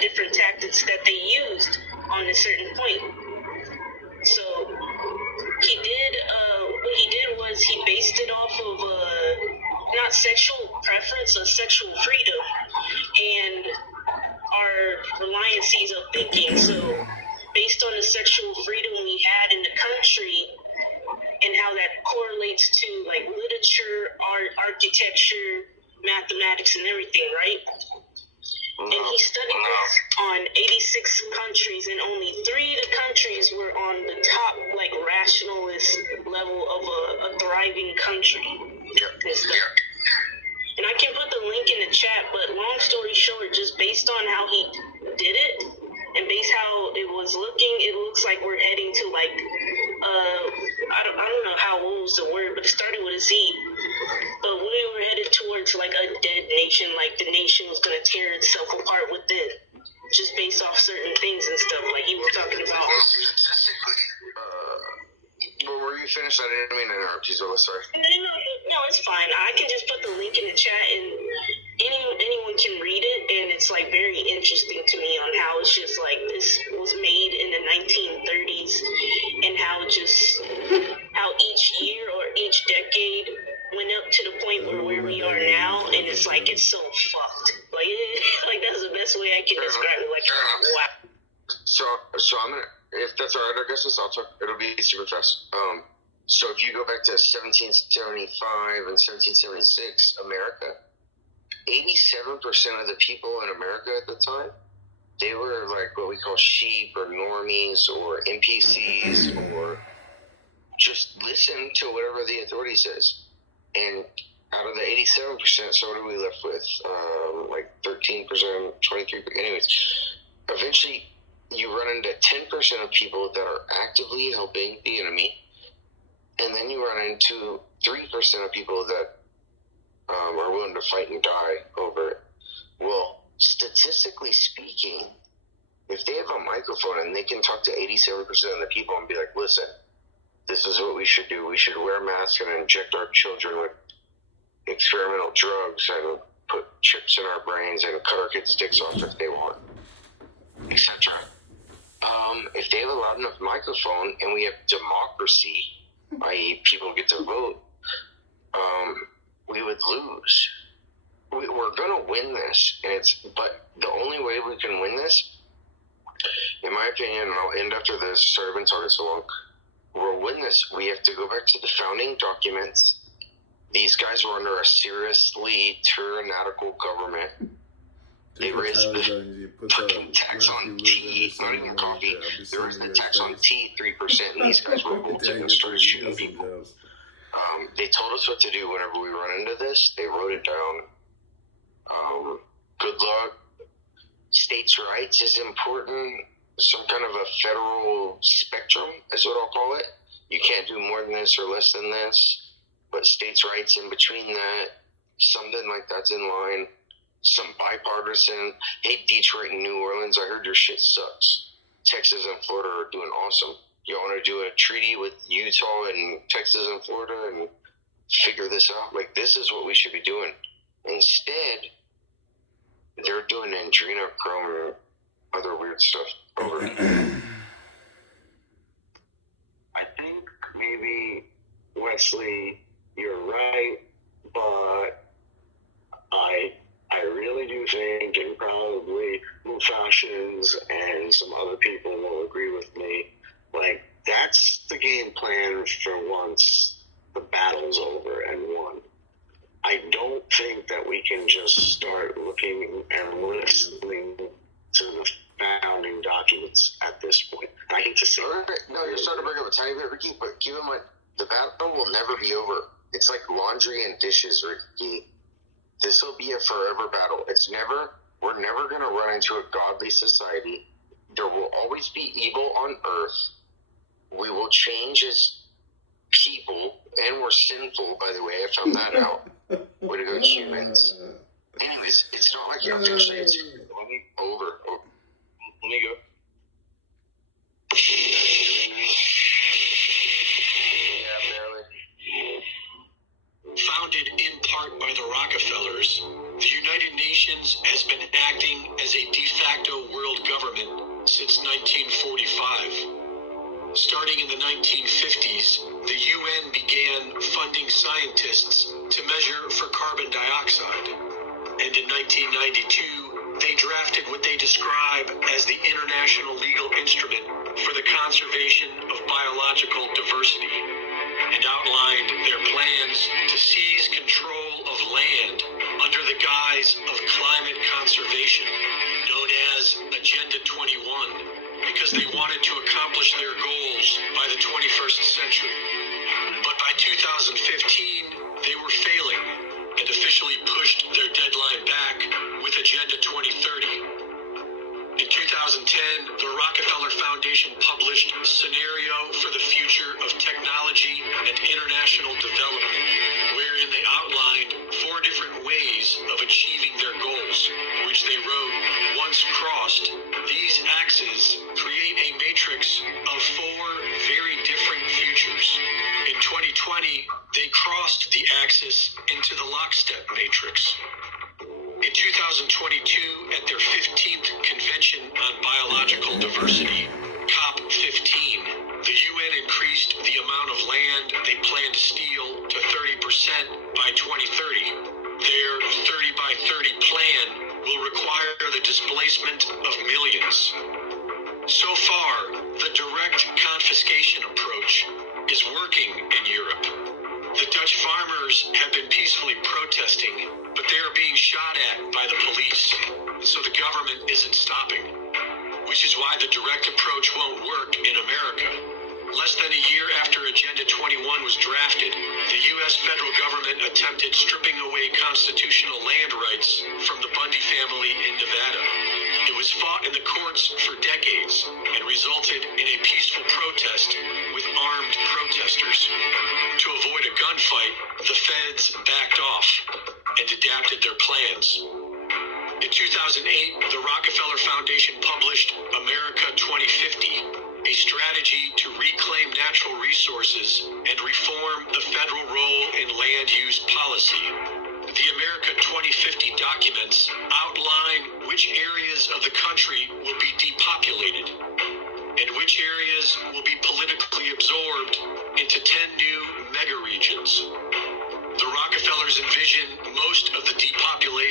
different tactics that they used on a certain point. So what he did was he based it off of not sexual preference or sexual freedom and our reliances of thinking. So based on the sexual freedom we had in the country and how that correlates to like literature, art, architecture, mathematics, and everything, right? And he studied this on 86 countries, and only 3 of the countries were on the top, like, rationalist level of a thriving country. And stuff. And I can put the link in the chat, but long story short, just based on how he did it, and based how it was looking, it looks like we're heading to, like, I don't know how what was the word, but it started with a Z. But we were headed towards like a dead nation, like the nation was going to tear itself apart within, just based off certain things and stuff, like he was talking about. Were you finished? I didn't mean to interrupt you, so sorry. No, it's fine. I can just put the link in the chat, and anyone can read it, and it's like very interesting to me on how it's just like this was made in the 1930s, and how each year or each decade went up to the point where we are now, and it's like it's so fucked. Like that's the best way I can describe it. Like wow. So I'm gonna, if that's all right, I guess it'll be super fast. So if you go back to 1775 and 1776, America, 87% of the people in America at the time, they were like what we call sheep or normies or NPCs, or just listen to whatever the authority says. And out of the 87%, so what are we left with? Like 13%, 23%. Anyways, eventually you run into 10% of people that are actively helping the enemy, and then you run into 3% of people that are willing to fight and die over it. Well, statistically speaking, if they have a microphone and they can talk to 87% of the people and be like, listen, this is what we should do. We should wear masks and inject our children with experimental drugs and put chips in our brains and cut our kids' dicks off if they want, etc. If they have a loud enough microphone and we have democracy, i.e. people get to vote, we would lose. we're gonna win this, but the only way we can win this, in my opinion, and I'll end after this. Sorry, I've been talking so long. We'll win this. We have to go back to the founding documents. These guys were under a seriously tyrannical government. They raised the fucking tax on tea, not even coffee. They raised the tax on tea 3%, and these guys were revolting and started shooting people. They told us what to do whenever we run into this. They wrote it down. Good luck. States' rights is important. Some kind of a federal spectrum is what I'll call it. You can't do more than this or less than this. But states' rights in between that, something like that's in line. Some bipartisan. Hey, Detroit and New Orleans, I heard your shit sucks. Texas and Florida are doing awesome. You want to do a treaty with Utah and Texas and Florida and figure this out? Like, this is what we should be doing. Instead, they're doing adrenochrome and other weird stuff. Over. I think maybe, Wesley, you're right, but I really do think, and probably Mufashians and some other people will agree with me, like, that's the game plan for once the battle's over and won. I don't think that we can just start looking and listening to the founding documents at this point. I hate to say it. No, you're starting to bring up a tiny bit, Ricky, but keep in mind, the battle will never be over. It's like laundry and dishes, Ricky. This will be a forever battle. We're never going to run into a godly society. There will always be evil on earth. We will change as people, and we're sinful, by the way. I found that out. Way to go, humans. Anyways, it's not like you have to say it's over. Let me go. Yeah, barely. Founded in part by the Rockefellers, the United Nations has been acting as a de facto world government since 1945. Starting in the 1950s, the UN began funding scientists to measure for carbon dioxide. And in 1992, they drafted what they describe as the International Legal Instrument for the Conservation of Biological Diversity, and outlined their plans to seize control of land under the guise of climate conservation, known as Agenda 21, because they wanted to accomplish their goals by the 21st century. But by 2015, they were failing and officially pushed their deadline back with Agenda 2030. In 2010, the Rockefeller Foundation published Scenario for the Future of Technology and International Development, wherein they outlined 4 different ways of achieving their goals, which they wrote, once crossed, these axes create a matrix of 4 very different futures. In 2020, they crossed the axis into the lockstep matrix. In 2022, at their 15th Convention on Biological Diversity, COP15, the UN increased the amount of land they plan to steal to 30% by 2030. Their 30 by 30 plan will require the displacement of millions. So far, the direct confiscation approach is working in Europe. The Dutch farmers have been peacefully protesting, but they are being shot at by the police, so the government isn't stopping, which is why the direct approach won't work in America. Less than a year after Agenda 21 was drafted, the U.S. federal government attempted stripping away constitutional land rights from the Bundy family in Nevada. It was fought in the courts for decades and resulted in a peaceful protest with armed protesters. To avoid a gunfight, the feds backed off and adapted their plans. In 2008, the Rockefeller Foundation published America 2050, a strategy to reclaim natural resources and reform the federal role in land use policy. The America 2050 documents outline which areas of the country will be depopulated and which areas will be politically absorbed into 10 new mega regions. The Rockefellers envision most of the depopulation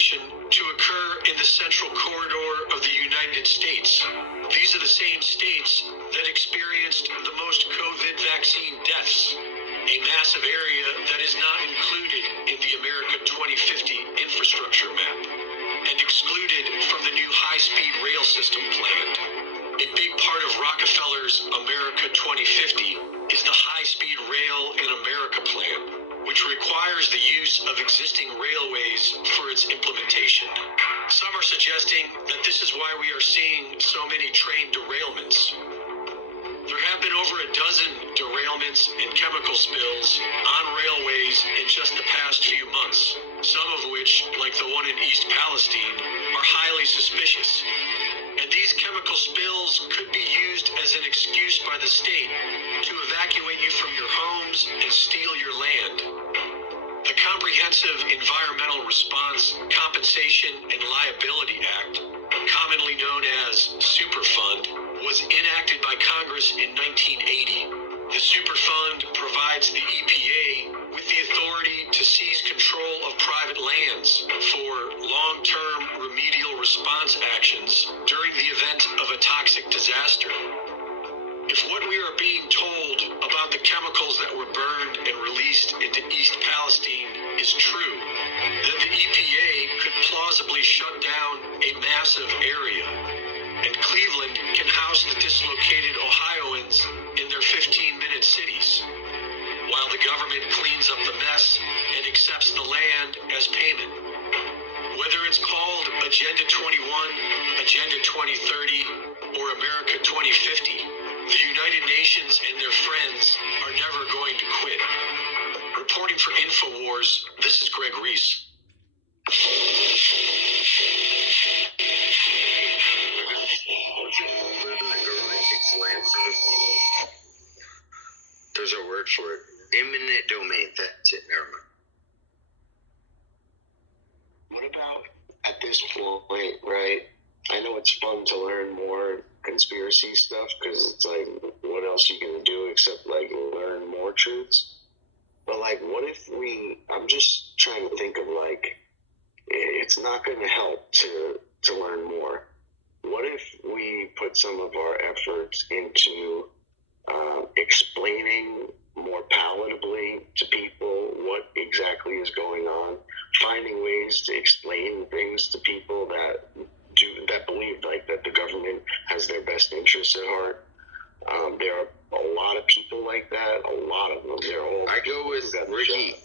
Central Corridor of the United States. These are the same states that experienced the most COVID vaccine deaths, a massive area that is not included in the America 2050 infrastructure map and excluded from the new high-speed rail system planned. A big part of Rockefeller's America 2050 is the high-speed rail in America plan, which requires the use of existing railways for its implementation. Some are suggesting that this is why we are seeing so many train derailments. There have been over a dozen derailments and chemical spills on railways in just the past few months, some of which, like the one in East Palestine, are highly suspicious. And these chemical spills could be used as an excuse by the state to evacuate you from your homes and steal your land. The Comprehensive Environmental Response, Compensation, and Liability Act, commonly known as Superfund, was enacted by Congress in 1980. The Superfund provides the EPA with the authority to seize control of private lands for long-term remedial response actions during the event of a toxic disaster. If what we are being told about the chemicals that were burned and released into East Palestine is true, then the EPA could plausibly shut down a massive area, and Cleveland can house the dislocated Ohioans in their 15-minute cities, while the government cleans up the mess and accepts the land as payment. Whether it's called Agenda 21, Agenda 2030, or America 2050, the United Nations and their friends are never going to quit. Reporting for InfoWars, this is Greg Reese. There's a word for it. Eminent domain. That's it. Never mind. What about at this point, right? I know it's fun to learn more conspiracy stuff because it's like, what else are you going to do except like learn more truths? But like, what if I'm just trying to think of like, it's not going to help to learn more. What if we put some of our efforts into explaining more palatably to people what exactly is going on, finding ways to explain things to people that believe like that the government has their best interests at heart. There are a lot of people like that. A lot of them. They're all. I go with Ricky.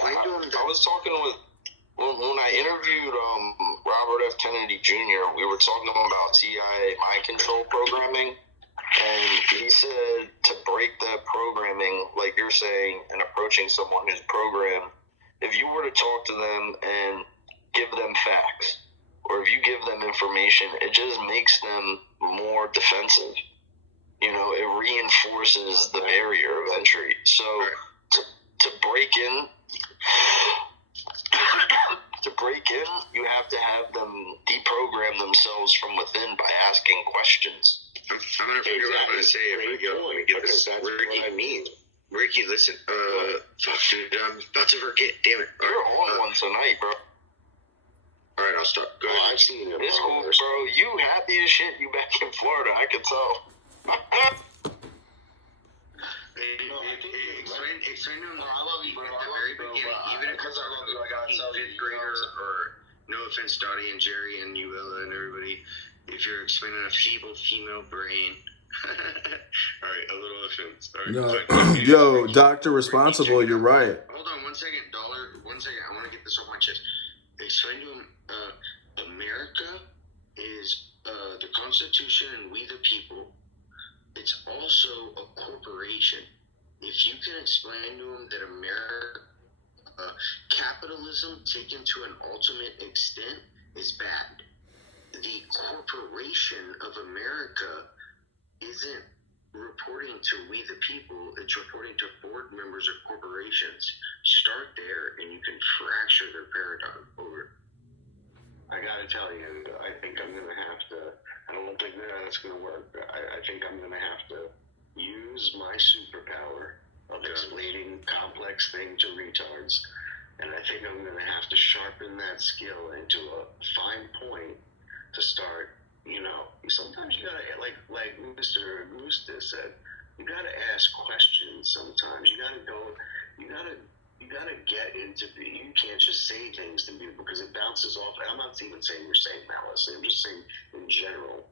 I was talking with when I interviewed Robert F. Kennedy Jr. We were talking about CIA mind control programming, and he said to break that programming, like you're saying, and approaching someone who's programmed. If you were to talk to them and give them facts, or if you give them information, it just makes them more defensive. You know, it reinforces the barrier of entry. So to break in, you have to have them deprogram themselves from within by asking questions. I'm gonna forget what I'm gonna say. Let me get this. That's Ricky. What I mean. Ricky, listen. Fuck, dude, I'm about to forget. Damn it. You're on one tonight, bro. All right, I'll stop. Go ahead. I've seen it. It's cool, bro. You happy as shit. You back in Florida. I can tell. Explain to him. I love you, bro. At the very beginning, even because I love you, I got fifth grader, or no offense, Dottie and Jerry and you, Ella, and everybody. If you're explaining a feeble female brain. All right, a little offense. All right, no, yo, Dr. Responsible, you're right. Hold on 1 second, Dollar. 1 second. I want to get this off my chest. Explain to him, America is the Constitution and we the people. It's also a corporation. If you can explain to him that America, capitalism taken to an ultimate extent is bad. The corporation of America isn't reporting to we the people, it's reporting to board members of corporations. Start there and you can fracture their paradigm over. I gotta tell you, I think I'm gonna have to, I don't think that's gonna work. I think I'm gonna have to use my superpower of explaining complex things to retards And I think I'm going to have to sharpen that skill into a fine point to start, sometimes you got to, like Mr. Gusta said, you got to ask questions sometimes. You got to go, you got to get into you can't just say things to people because it bounces off. I'm not even saying you're saying that, Leslie. I'm just saying in general.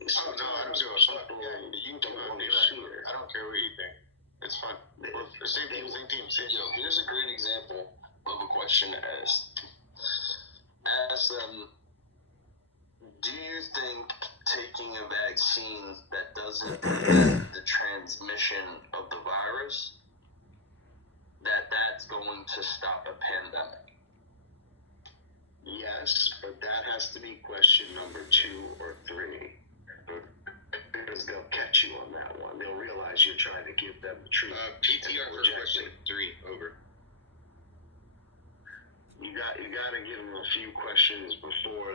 Oh, no, I don't give a fuck. Yeah, you can want to hear. I don't care what you think. It's fun. Same team. Here's a great example of a question asked. Ask them, do you think taking a vaccine that doesn't prevent the transmission of the virus, that's going to stop a pandemic? Yes, but that has to be question number 2 or 3. Because they'll catch you on that one. They'll realize you're trying to give them the truth. PTR for question 3, over. You got to give them a few questions before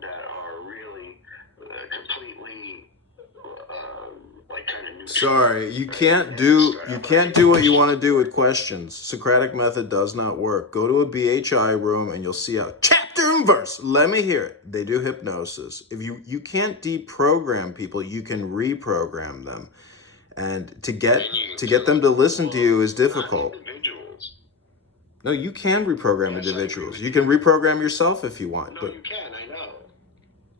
that are really completely kind of new. Sorry, you can't do what you want to do with questions. Socratic method does not work. Go to a BHI room and you'll see how chapter and verse. Let me hear it. They do hypnosis. If you can't deprogram people, you can reprogram them, and to get them to listen to you is difficult. No, you can reprogram individuals. You can reprogram yourself if you want. No, you can. I know.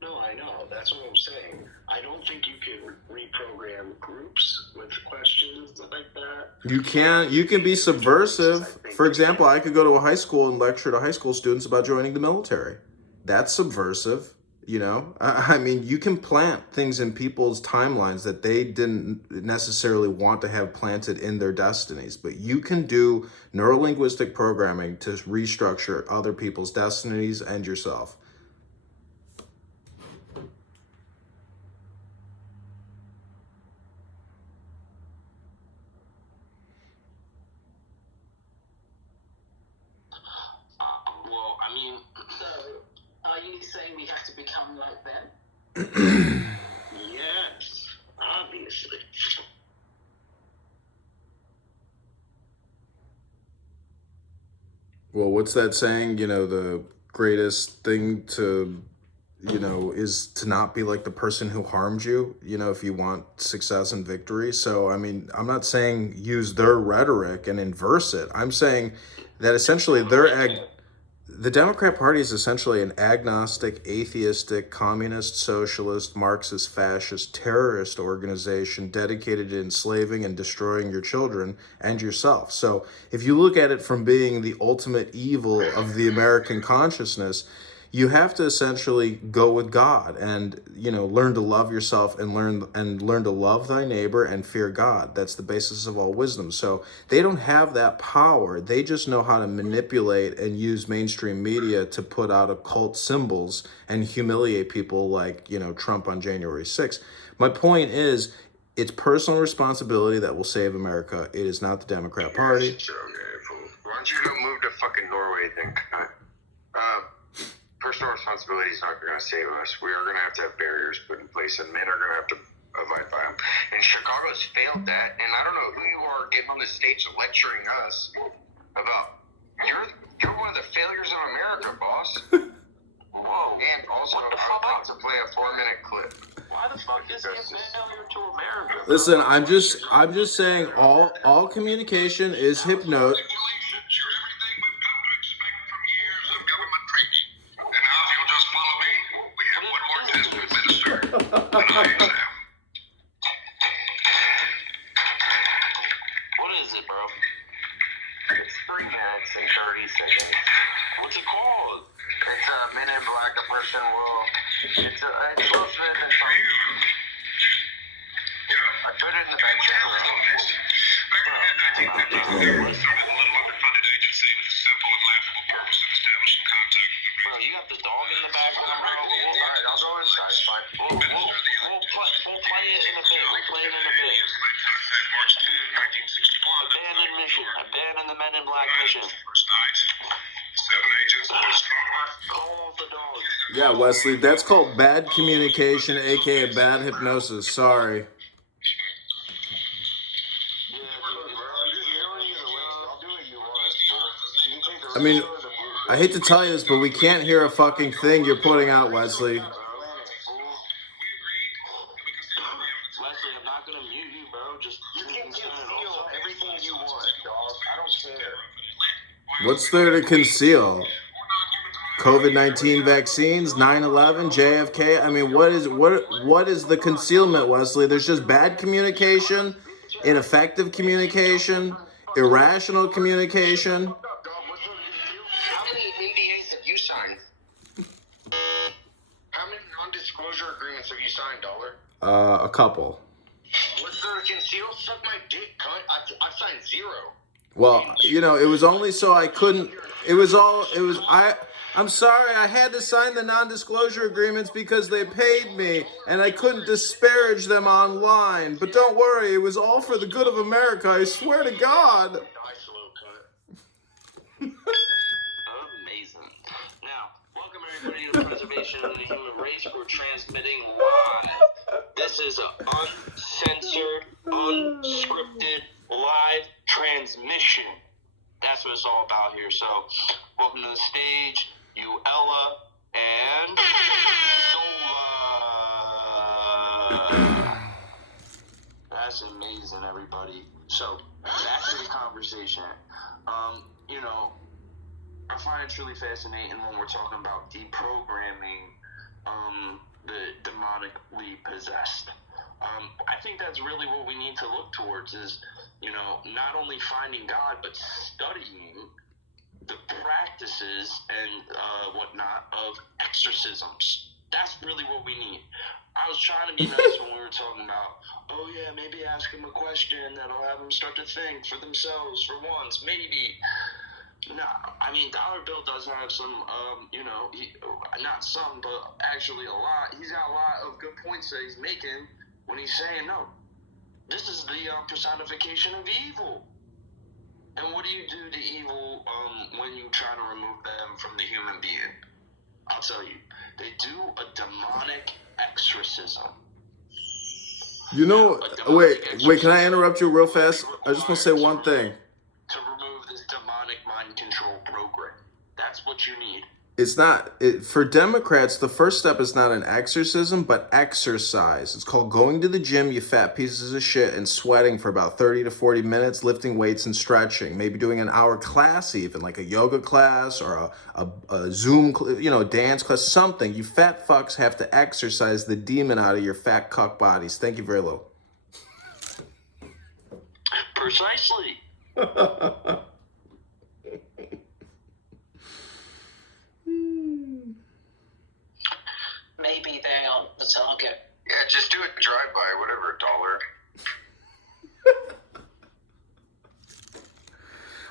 No, I know. That's what I'm saying. I don't think you can reprogram groups with questions like that. You can be subversive. For example, I could go to a high school and lecture to high school students about joining the military. That's subversive. I mean, you can plant things in people's timelines that they didn't necessarily want to have planted in their destinies, but you can do neurolinguistic programming to restructure other people's destinies and yourself. Well, I mean, are you saying we have to become like them? Yes, obviously. Well, what's that saying? The greatest thing to, is to not be like the person who harmed you, if you want success and victory. So, I mean, I'm not saying use their rhetoric and inverse it. I'm saying that essentially the Democrat Party is essentially an agnostic, atheistic, communist, socialist, Marxist, fascist, terrorist organization dedicated to enslaving and destroying your children and yourself. So if you look at it from being the ultimate evil of the American consciousness, you have to essentially go with God and, learn to love yourself and learn to love thy neighbor and fear God. That's the basis of all wisdom. So they don't have that power. They just know how to manipulate and use mainstream media to put out occult symbols and humiliate people like, Trump on January 6th. My point is, it's personal responsibility that will save America. It is not the Democrat Party. Why don't you go move to fucking Norway then? Personal responsibility is not going to save us. We are going to have barriers put in place, and men are going to have to abide by them. And Chicago's failed that, and I don't know who you are getting on the stage lecturing us about. You're one of the failures of America, boss. Whoa. And also, I'm about to play a 4-minute clip. Why the fuck is he a failure to America? Listen, I'm just saying all communication is hypnosis. What is it, bro? It's 3 minutes and 30 seconds. What's it called? It's Men in Black, a person will. It's Congressman and Trump. I put it in the back channel. Bro, you got the dog in the background, bro. Alright, I'll go inside. It's fine. We'll play it in a bit. We'll play it in a bit. Abandoned mission. Abandon the Men in Black mission. Call the dog. Yeah, Wesley, that's called bad communication, aka bad hypnosis. Sorry. I'll do what you want. You can take the I mean, I hate to tell you this, but we can't hear a fucking thing you're putting out, Wesley. Wesley, I'm not gonna mute you, bro. Just you can conceal everything you want, dog. I don't care. What's there to conceal? COVID-19 vaccines, 9/11, JFK. I mean, what is the concealment, Wesley? There's just bad communication, ineffective communication, irrational communication. How many NDAs have you signed? How many non-disclosure agreements have you signed, Dollar? A couple. What's there to conceal? Suck my dick, cunt. I've signed 0. Well, you know, it was only so I couldn't. I'm sorry, I had to sign the non-disclosure agreements because they paid me, and I couldn't disparage them online. But don't worry, it was all for the good of America, I swear to God. Amazing. Now, welcome everybody to Preservation of the Human Race. We're transmitting live. This is an uncensored, unscripted, live transmission. That's what it's all about here. So, welcome to the stage, you Ella and Zola. That's amazing, everybody. So, back to the conversation. You know, I find it truly fascinating when we're talking about deprogramming the demonically possessed. I think that's really what we need to look towards is, you know, not only finding God, but studying the practices and whatnot of exorcisms. That's really what we need. I was trying to be nice when we were talking about, oh yeah, maybe ask them a question that'll have them start to think for themselves for once. Maybe. No, I mean, Dollar Bill does have some, you know, not some, but actually a lot. He's got a lot of good points that he's making when he's saying, no, this is the personification of evil. And what do you do to evil when you try to remove them from the human being? I'll tell you, they do a demonic exorcism. You know, wait, can I interrupt you real fast? I just want to say one thing. To remove this demonic mind control program. That's what you need. It's not, for Democrats, the first step is not an exorcism, but exercise. It's called going to the gym, you fat pieces of shit, and sweating for about 30 to 40 minutes, lifting weights and stretching. Maybe doing an hour class even, like a yoga class or a Zoom, you know, dance class, something. You fat fucks have to exercise the demon out of your fat cuck bodies. Thank you very little. Precisely. Maybe they are the target. Yeah, just do a drive-by, whatever, $1.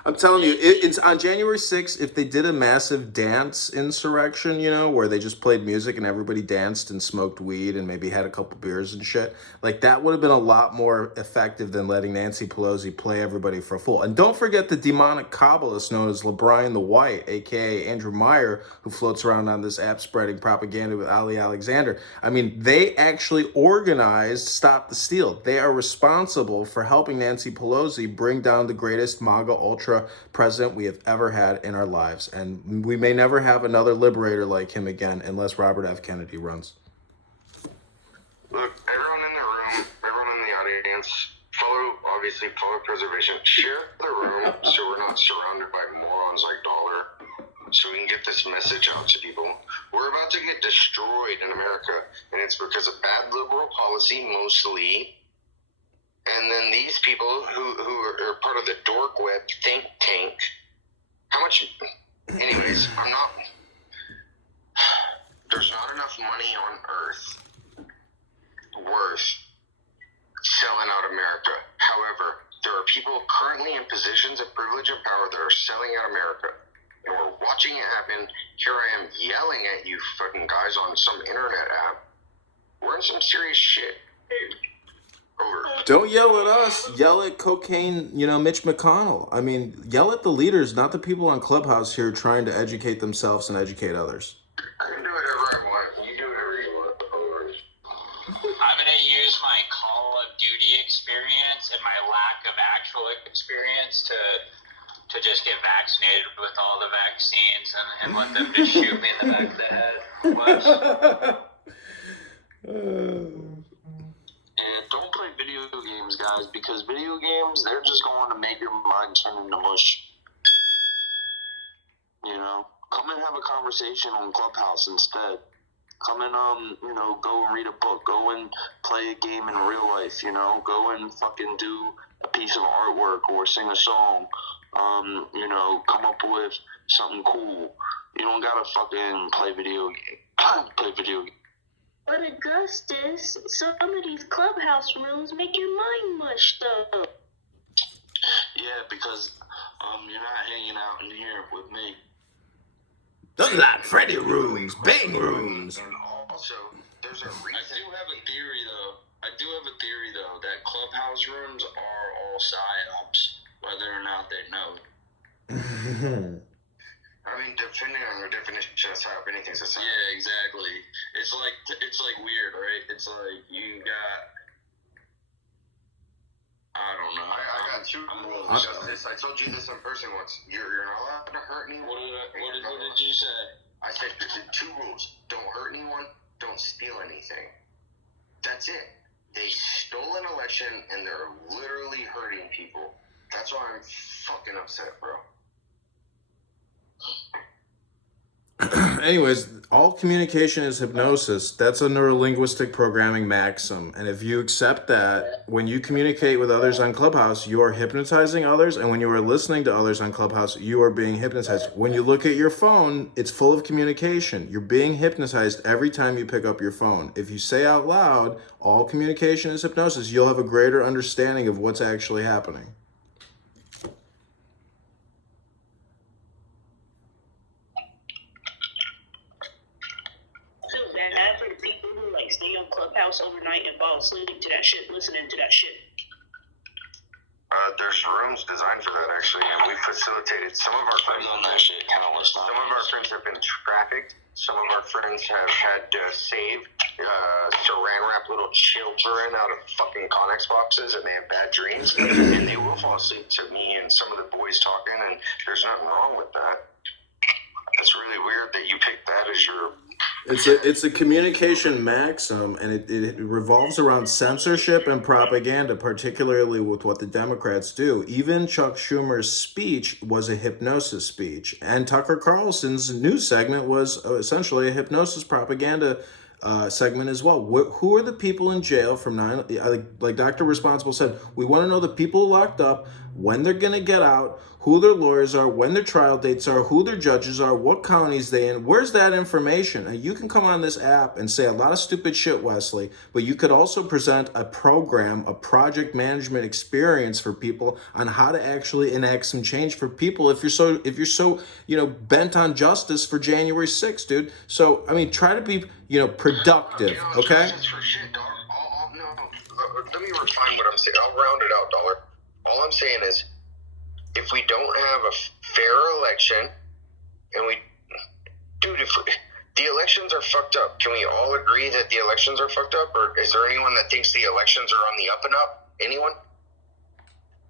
I'm telling you, it's on January 6th, if they did a massive dance insurrection, you know, where they just played music and everybody danced and smoked weed and maybe had a couple beers and shit, like that would have been a lot more effective than letting Nancy Pelosi play everybody for a fool. And don't forget the demonic Kabbalist known as LeBrian the White, a.k.a. Andrew Meyer, who floats around on this app spreading propaganda with Ali Alexander. I mean, they actually organized Stop the Steal. They are responsible for helping Nancy Pelosi bring down the greatest MAGA ultra president we have ever had in our lives, and we may never have another liberator like him again unless Robert F. Kennedy runs. Look, everyone in the room, everyone in the audience, follow Preservation. Share the room so we're not surrounded by morons like Dollar, so we can get this message out to people. We're about to get destroyed in America, and it's because of bad liberal policy mostly. And then these people who are part of the dork web think tank, how much, anyways, there's not enough money on earth worth selling out America. However, there are people currently in positions of privilege and power that are selling out America. And we're watching it happen. Here I am yelling at you fucking guys on some internet app. We're in some serious shit. Over. Don't yell at us. Yell at cocaine, you know, Mitch McConnell. I mean, yell at the leaders, not the people on Clubhouse here trying to educate themselves and educate others. I can do whatever I want. You do whatever you want. I'm going to use my Call of Duty experience and my lack of actual experience to to just get vaccinated with all the vaccines and let them just shoot me in the back of the head. And don't play video games, guys, because video games, they're just going to make your mind turn into mush. You know, come and have a conversation on Clubhouse instead. Come and, go and read a book. Go and play a game in real life, you know. Go and fucking do a piece of artwork or sing a song. Come up with something cool. You don't gotta fucking play video games. But Augustus, some of these clubhouse rooms make your mind mush, though. Yeah, because you're not hanging out in here with me. Those are like Freddy rooms, bang rooms. And also, there's a reason. I do have a theory, though, that clubhouse rooms are all psyops, whether or not they know. I mean, depending on your definition of psyop, anything's a psyop. Yeah, exactly. It's like weird, right? It's like you got. I don't know. I got two rules of this. I told you this in person once. You're not allowed to hurt anyone. What did you say? I said there's two rules. Don't hurt anyone. Don't steal anything. That's it. They stole an election and they're literally hurting people. That's why I'm fucking upset, bro. Anyways, all communication is hypnosis. That's a neurolinguistic programming maxim. And if you accept that, when you communicate with others on Clubhouse, you are hypnotizing others. And when you are listening to others on Clubhouse, you are being hypnotized. When you look at your phone, it's full of communication. You're being hypnotized every time you pick up your phone. If you say out loud, all communication is hypnosis, you'll have a greater understanding of what's actually happening. Stay on Clubhouse overnight and fall asleep to that shit, listening to that shit. There's rooms designed for that, actually, and we facilitated some of our friends on that shit countless times. Some of our friends have been trafficked. Some of our friends have had to save saran wrap little children out of fucking Connex boxes, and they have bad dreams, and they will fall asleep to me and some of the boys talking, and there's nothing wrong with that. It's really weird that you picked that as your... It's a communication maxim, and it revolves around censorship and propaganda, particularly with what the Democrats do. Even Chuck Schumer's speech was a hypnosis speech, and Tucker Carlson's news segment was essentially a hypnosis propaganda segment as well. Who are the people in jail from 9? Like Dr. Responsible said, we want to know the people locked up, when they're going to get out, who their lawyers are, when their trial dates are, who their judges are, what counties they in. Where's that information? And you can come on this app and say a lot of stupid shit, Wesley, but you could also present a program, a project management experience for people on how to actually enact some change for people if you're so bent on justice for January 6th, dude. So, I mean, try to be, productive, okay? No, let me refine what I'm saying. I'll round it out, Dollar. All I'm saying is, if we don't have a fair election, and if the elections are fucked up, can we all agree that the elections are fucked up? Or is there anyone that thinks the elections are on the up and up? Anyone?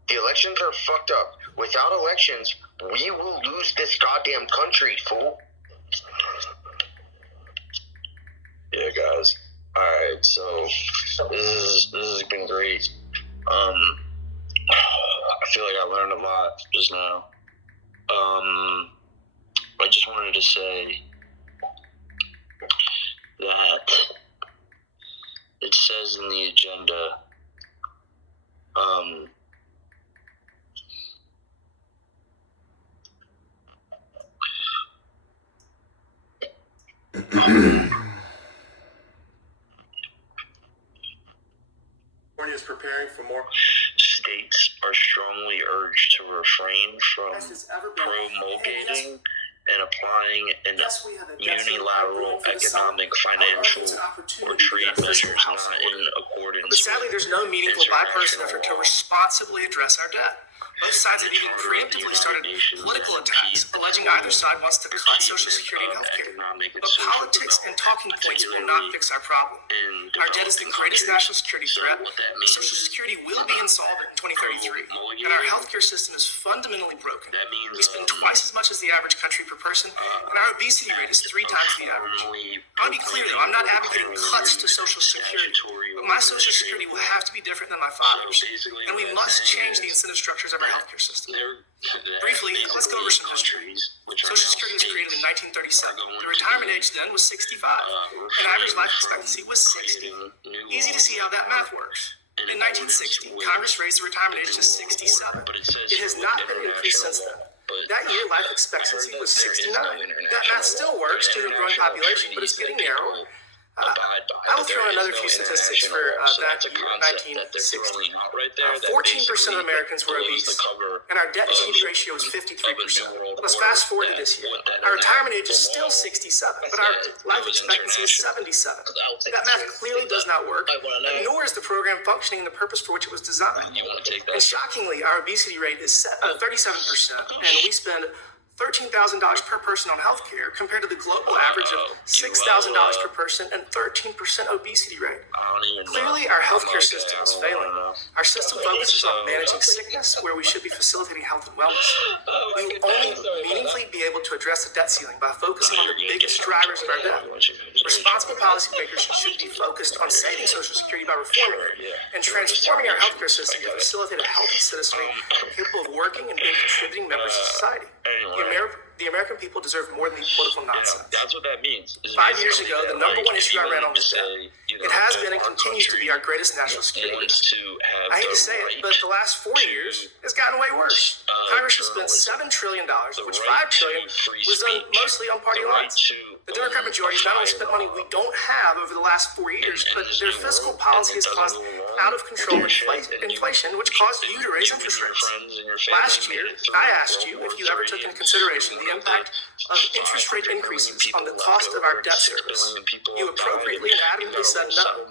The elections are fucked up. Without elections, we will lose this goddamn country, fool. Yeah, guys. Alright, so this has been great. I feel like I learned a lot just now. I just wanted to say that it says in the agenda, California is preparing for more. States are strongly urged to refrain from promulgating and applying an unilateral economic, financial, or trade measures not in accordance. But sadly, there's no meaningful bipartisan effort to responsibly address our debt. Both sides have even preemptively started political attacks, alleging either side wants to cut Social Security and healthcare. But politics and talking points will not fix our problem. Our debt is the greatest national security threat. Social Security will be insolvent in 2033, and our healthcare system is fundamentally broken. We spend twice as much as the average country per person, and our obesity rate is 3 times the average. I want to be clear, though, I'm not advocating cuts to Social Security, but my Social Security will have to be different than my father's, and we must change the incentive structures of our healthcare system. Briefly, let's go over some history. Social Security was created in 1937. The retirement age then was 65, and average life expectancy was 60. Easy to see how that math works. In 1960, Congress raised the retirement age to 67. It has not been increased since then. That year, life expectancy was 69. That math still works due to a growing population, but it's getting narrower. I will throw in another few statistics for that year, 1960. 14% of Americans were obese, and our debt-to-GDP ratio is 53%. Let's fast forward to this year. Our retirement age is still 67, but our life expectancy is 77. That math clearly does not work, nor is the program functioning in the purpose for which it was designed. And shockingly, our obesity rate is 37%, and we spend $13,000 per person on health care compared to the global average of $6,000 per person and 13% obesity rate. Clearly, our healthcare system is failing. Our system focuses on managing sickness where we should be facilitating health and wellness. We will only meaningfully be able to address the debt ceiling by focusing on the biggest drivers of our debt. Responsible policymakers should be focused on saving Social Security by reforming it and transforming our healthcare system to facilitate a healthy citizenry capable of working and being contributing members of society. The American people deserve more than political nonsense. That's what that means. 5 years ago, the number one issue I ran on was debt. It has been and continues to be our greatest national security risk. I hate to say it, but the last 4 years has gotten way worse. Congress has spent $7 trillion, of which $5 trillion was done mostly on party lines. The Democrat majority has not only spent money we don't have over the last 4 years, but their fiscal policy has caused out of control inflation, which caused you to raise interest rates. Last year, I asked you if you ever took into consideration the impact of interest rate increases on the cost of our debt service. You appropriately and adamantly said no.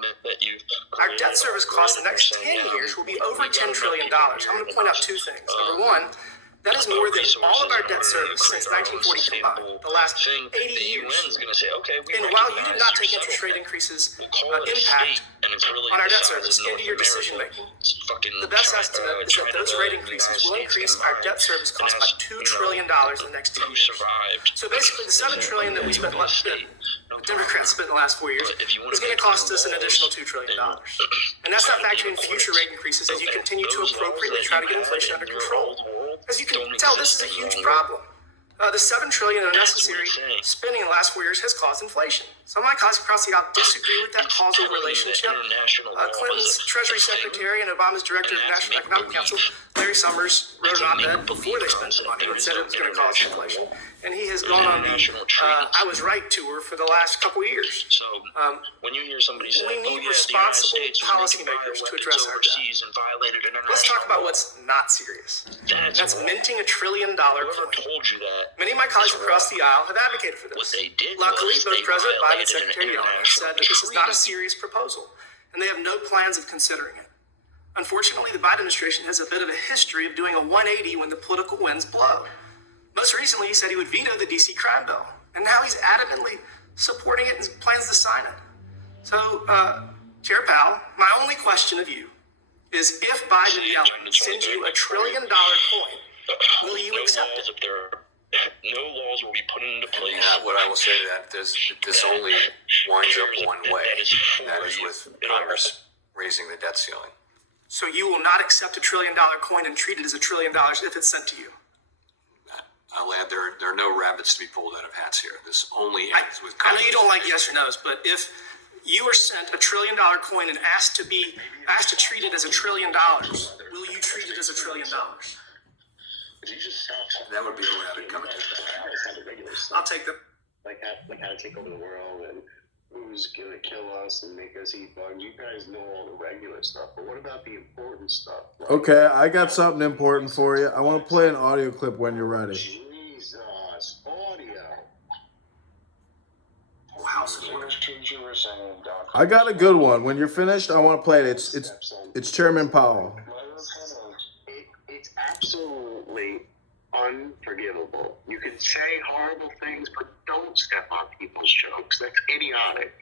Our debt service cost the next 10 years will be over $10 trillion. I'm going to point out 2 things. Number one, that is more than all of our debt service since 1940 combined, the last 80 years. And while you did not take interest rate increases impact on our debt service into your decision making, the best estimate is that those rate increases will increase our debt service cost by $2 trillion in the next 10 years. So basically, the $7 trillion that we spent, the Democrats spent in the last 4 years, is going to cost us an additional $2 trillion. And that's not factoring in future rate increases as you continue to appropriately try to get inflation under control. As you can tell, this is a huge problem. The $7 trillion of unnecessary spending in the last 4 years has caused inflation. Some of my colleagues across the aisle disagree with that causal relationship. Clinton's Treasury Secretary and Obama's Director of the National Economic Council, Larry Summers, wrote an op-ed before they spent the money and said it was going to cause inflation. And he has gone on the I was right tour for the last couple years. So when you hear somebody say, we need responsible policymakers to address our debt. Let's talk about what's not serious. That's minting $1 trillion coin. Many of my colleagues across the aisle have advocated for this. Luckily, both President Biden and Secretary Yellen have said that this is not a serious proposal, and they have no plans of considering it. Unfortunately, the Biden administration has a bit of a history of doing a 180 when the political winds blow. Most recently, he said he would veto the D.C. crime bill, and now he's adamantly supporting it and plans to sign it. So, Chair Powell, my only question of you is if Biden and Yellen send you $1 trillion coin, will you accept it? No laws will be put into place. Yeah, what I will say to that, this only winds up one way, and that is with Congress raising the debt ceiling. So you will not accept $1 trillion coin and treat it as $1 trillion if it's sent to you? I'll add, there are no rabbits to be pulled out of hats here. This only ends with Congress. I know you don't like yes or no's, but if you are sent $1 trillion coin and asked to treat it as $1 trillion, will you treat it as $1 trillion? That would be the way I would come to that. I'll take them. Like how to take over the world and who's gonna kill us and make us eat bugs. You guys know all the regular stuff, but what about the important stuff? Like, okay, I got something important for you. I want to play an audio clip when you're ready. Jesus, audio. Wow, I got a good one. When you're finished, I want to play it. It's Chairman Powell. It's actually absolutely unforgivable. You can say horrible things, but don't step on people's jokes. That's idiotic.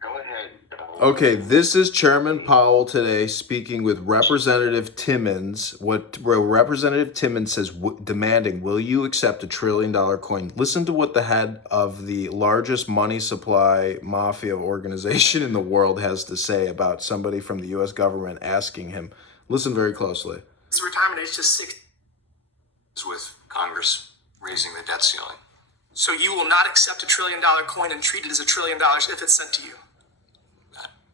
Go ahead. Okay, this is Chairman Powell today speaking with Representative Timmons. Where Representative Timmons says, demanding, will you accept $1 trillion coin? Listen to what the head of the largest money supply mafia organization in the world has to say about somebody from the U.S. government asking him. Listen very closely. His retirement age just 60. With Congress raising the debt ceiling. So you will not accept $1 trillion coin and treat it as $1 trillion if it's sent to you.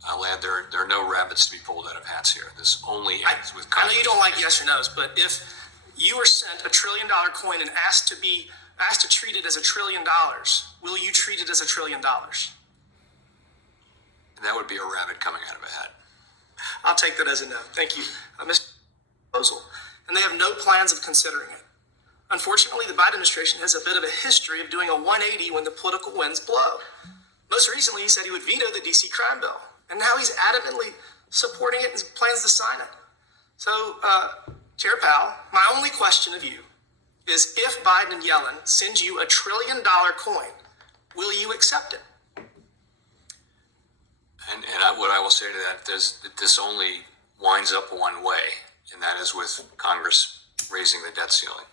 I'll add, there are no rabbits to be pulled out of hats here. This only ends with Congress. I know you don't like yes or no's, but if you were sent $1 trillion coin and asked to treat it as $1 trillion, will you treat it as $1 trillion? That would be a rabbit coming out of a hat. I'll take that as a no. Thank you, Mr. Proposal. And they have no plans of considering it. Unfortunately, the Biden administration has a bit of a history of doing a 180 when the political winds blow. Most recently, he said he would veto the D.C. crime bill. And now he's adamantly supporting it and plans to sign it. So, Chair Powell, my only question of you is if Biden and Yellen send you $1 trillion coin, will you accept it? And what I will say to that is that this only winds up one way, and that is with Congress raising the debt ceiling.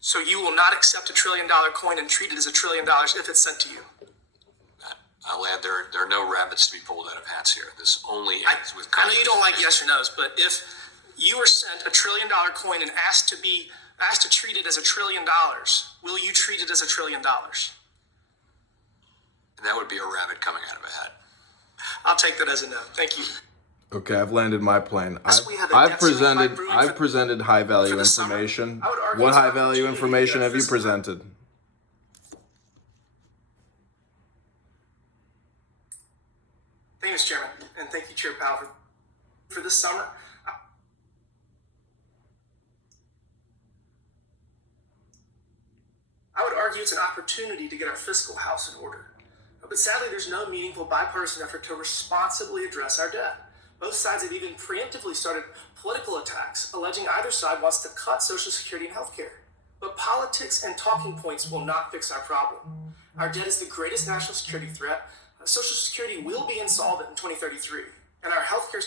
So you will not accept $1 trillion coin and treat it as $1 trillion if it's sent to you? I'll add, there are no rabbits to be pulled out of hats here. This only ends with Congress. I know you don't like yes or no's, but if you were sent $1 trillion coin and asked to treat it as $1 trillion, will you treat it as $1 trillion? That would be a rabbit coming out of a hat. I'll take that as a no. Thank you. Okay, I've landed my plane. I've presented high value information. What high value information have you presented? Thank you, Mr. Chairman, and thank you, Chair Powell, for this summer. I would argue it's an opportunity to get our fiscal house in order. But sadly, there's no meaningful bipartisan effort to responsibly address our debt. Both sides have even preemptively started political attacks, alleging either side wants to cut Social Security and health care. But politics and talking points will not fix our problem. Our debt is the greatest national security threat. Social Security will be insolvent in 2033, and our health care...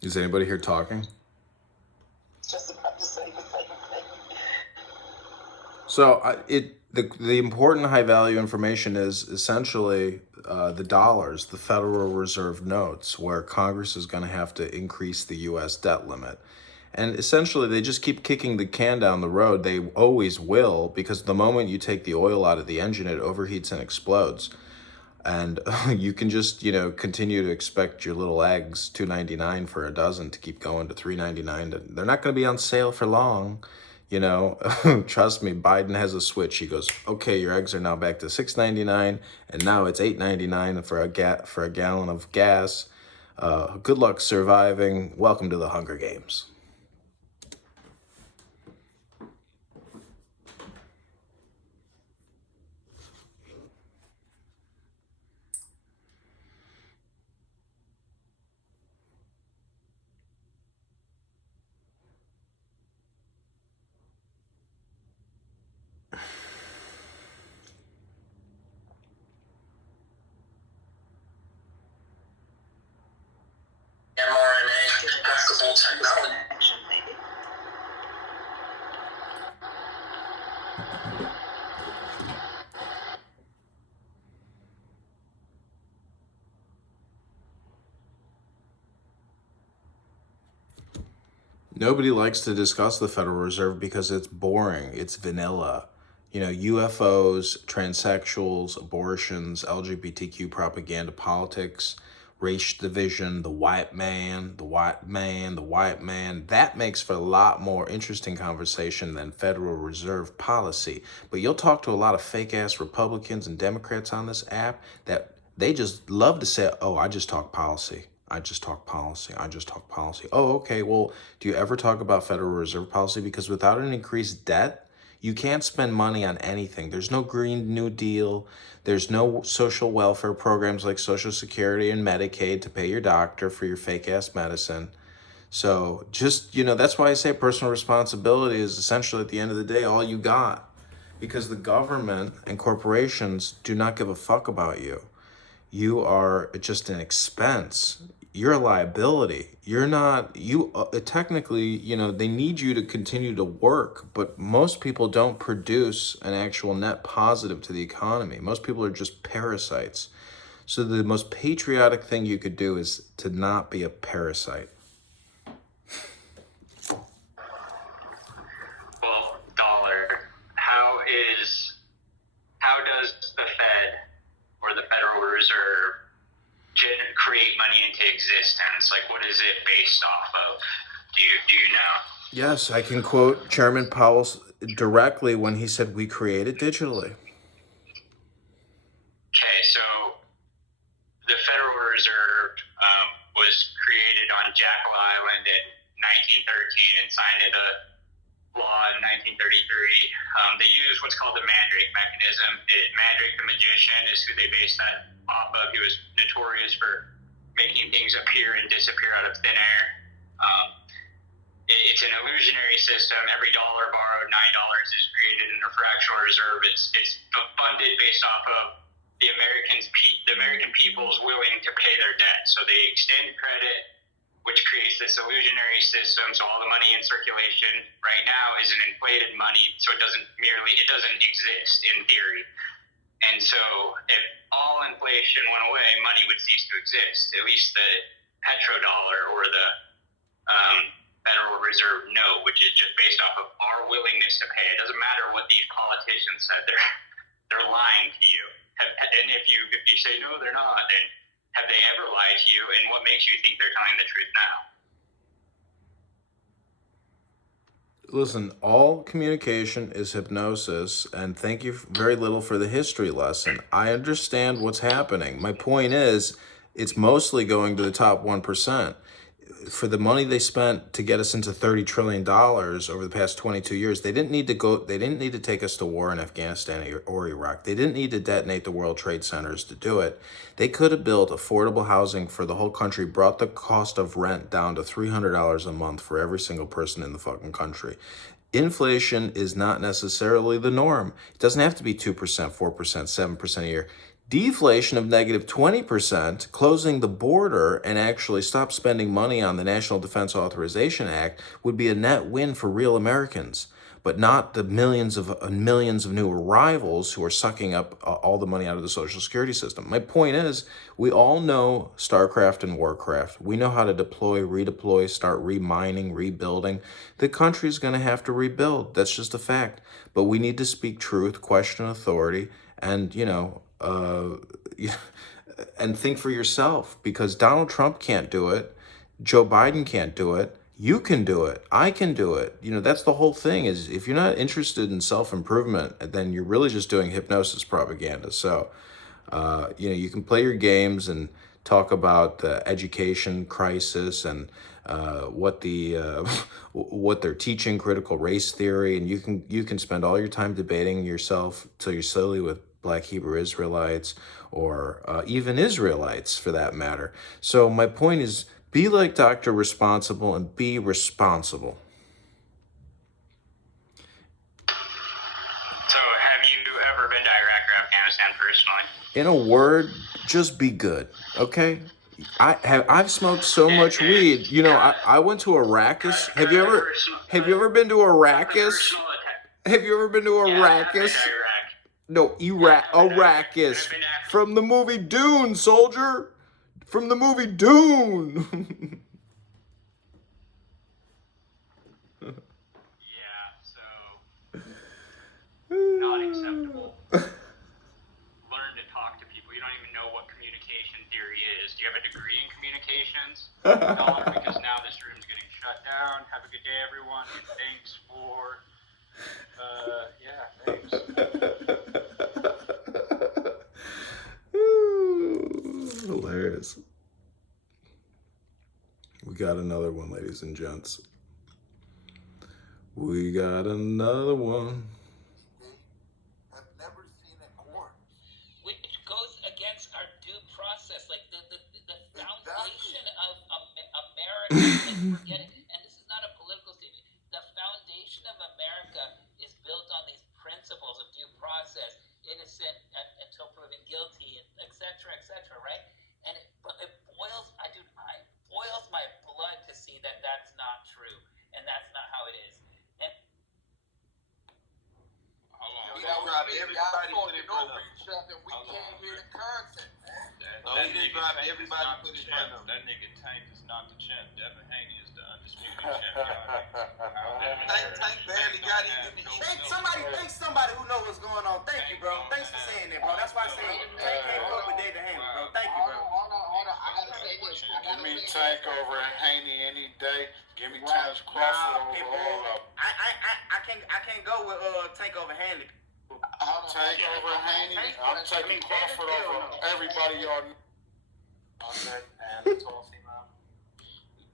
Is anybody here talking? Just about to say the same thing. So the important high value information is essentially the dollars, the Federal Reserve notes, where Congress is going to have to increase the U.S. debt limit. And essentially, they just keep kicking the can down the road. They always will, because the moment you take the oil out of the engine, it overheats and explodes. And you can just, continue to expect your little eggs, $2.99 for a dozen, to keep going to $3.99. They're not going to be on sale for long. Trust me, Biden has a switch. He goes, okay, your eggs are now back to $6.99, and now it's $8.99 for a gallon of gas. Good luck surviving. Welcome to the Hunger Games. Nobody likes to discuss the Federal Reserve because it's boring. It's vanilla. UFOs, transsexuals, abortions, LGBTQ propaganda, politics, race division, the white man. That makes for a lot more interesting conversation than Federal Reserve policy. But you'll talk to a lot of fake-ass Republicans and Democrats on this app that they just love to say, oh, I just talk policy. I just talk policy. Oh, okay. Well, do you ever talk about Federal Reserve policy? Because without an increased debt, You can't spend money on anything. There's no Green New Deal. There's no social welfare programs like Social Security and Medicaid to pay your doctor for your fake ass medicine. So just, that's why I say personal responsibility is essentially at the end of the day all you got. Because the government and corporations do not give a fuck about you. You are just an expense. You're a liability. You're not, technically, they need you to continue to work, but most people don't produce an actual net positive to the economy. Most people are just parasites. So the most patriotic thing you could do is to not be a parasite. Well, Dollar, how does the Fed or the Federal Reserve create money into existence? Like, what is it based off of? Do you know? Yes, I can quote Chairman Powell directly when he said, "We create it digitally." Okay, so the Federal Reserve was created on Jekyll Island in 1913 and signed into law in 1933. They use what's called the Mandrake mechanism. Mandrake the magician is who they based that off of. He was notorious for making things appear and disappear out of thin air. It's an illusionary system. Every dollar borrowed, $9 is created in a fractional reserve. It's funded based off of the American people's willing to pay their debt. So they extend credit, which creates this illusionary system. So all the money in circulation right now is an inflated money, so it doesn't exist in theory. And so if all inflation went away, money would cease to exist. At least the petrodollar or the Federal Reserve note, which is just based off of our willingness to pay. It doesn't matter what these politicians said; they're lying to you. And if you say no, they're not, then have they ever lied to you? And what makes you think they're telling the truth now? Listen, all communication is hypnosis, and thank you very little for the history lesson. I understand what's happening. My point is, it's mostly going to the top 1%. For the money they spent to get us into $30 trillion over the past 22 years, they didn't need to take us to war in Afghanistan or Iraq. They didn't need to detonate the World Trade Centers to do it. They could have built affordable housing for the whole country, brought the cost of rent down to $300 a month for every single person in the fucking country. Inflation is not necessarily the norm. It doesn't have to be 2%, 4%, 7% a year. Deflation of negative 20%, closing the border and actually stop spending money on the National Defense Authorization Act would be a net win for real Americans, but not the millions of new arrivals who are sucking up all the money out of the Social Security system. My point is, we all know StarCraft and Warcraft. We know how to deploy, redeploy, start remining, rebuilding. The country's going to have to rebuild. That's just a fact. But we need to speak truth, question authority, and, and think for yourself, because Donald Trump can't do it. Joe Biden can't do it. You can do it. I can do it. That's the whole thing, is if you're not interested in self-improvement, then you're really just doing hypnosis propaganda. So, you can play your games and talk about the education crisis and what they're teaching, critical race theory, and you can spend all your time debating yourself till you're silly with Black Hebrew Israelites or even Israelites for that matter. So my point is, be like Dr. Responsible and be responsible. So have you ever been to Iraq or Afghanistan personally? In a word, just be good, okay? I've smoked so much weed. I went to Arrakis. Have you ever been to Arrakis? Have you ever been to Arrakis? No, Arrakis. From the movie Dune, soldier. From the movie Dune. Yeah, so not acceptable. Learn to talk to people. You don't even know what communication theory is. Do you have a degree in communications? No, because now this room's getting shut down. Have a good day, everyone. Thanks for thanks. Hilarious. We got another one, ladies and gents. We got another one. part. Like, forgetting, and this is not a political statement. The foundation of America is built on these principles of due process, innocent until proven guilty, etc., right? And it boils my blood to see that that's not true, and that's not how it is. And we dropped everybody put in front of him. We can't hear the content, man. He didn't drop everybody put in front of him. That nigga Tank is not the champ. Devin Haney is the undisputed champion. Tank barely got even. Thank somebody who knows what's going on. Thank you, bro. Thanks for saying that, bro. That's why I say Tank can't fuck with David Haney, bro. Thank you, bro. Hold on. I gotta say this. Give me Tank over Haney any day. Give me Terrence Crawford over. I can't go with Tank over Haney. Tank over Haney. I'm taking Crawford over everybody y'all know.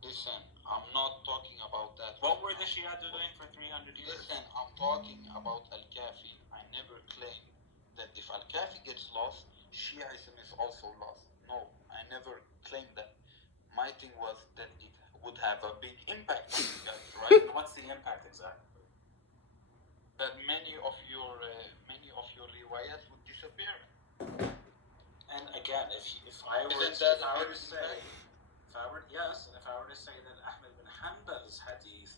Listen, I'm not talking about that. What were the Shia doing for 300 years? Listen, I'm talking about Al-Kafi. I never claimed that if Al-Kafi gets lost, Shiaism is also lost. No, I never claimed that. My thing was that it would have a big impact on you guys, right? What's the impact exactly? That many of your riwayat would disappear. And again, if I were to say that Ahmed bin Hanbal's hadith,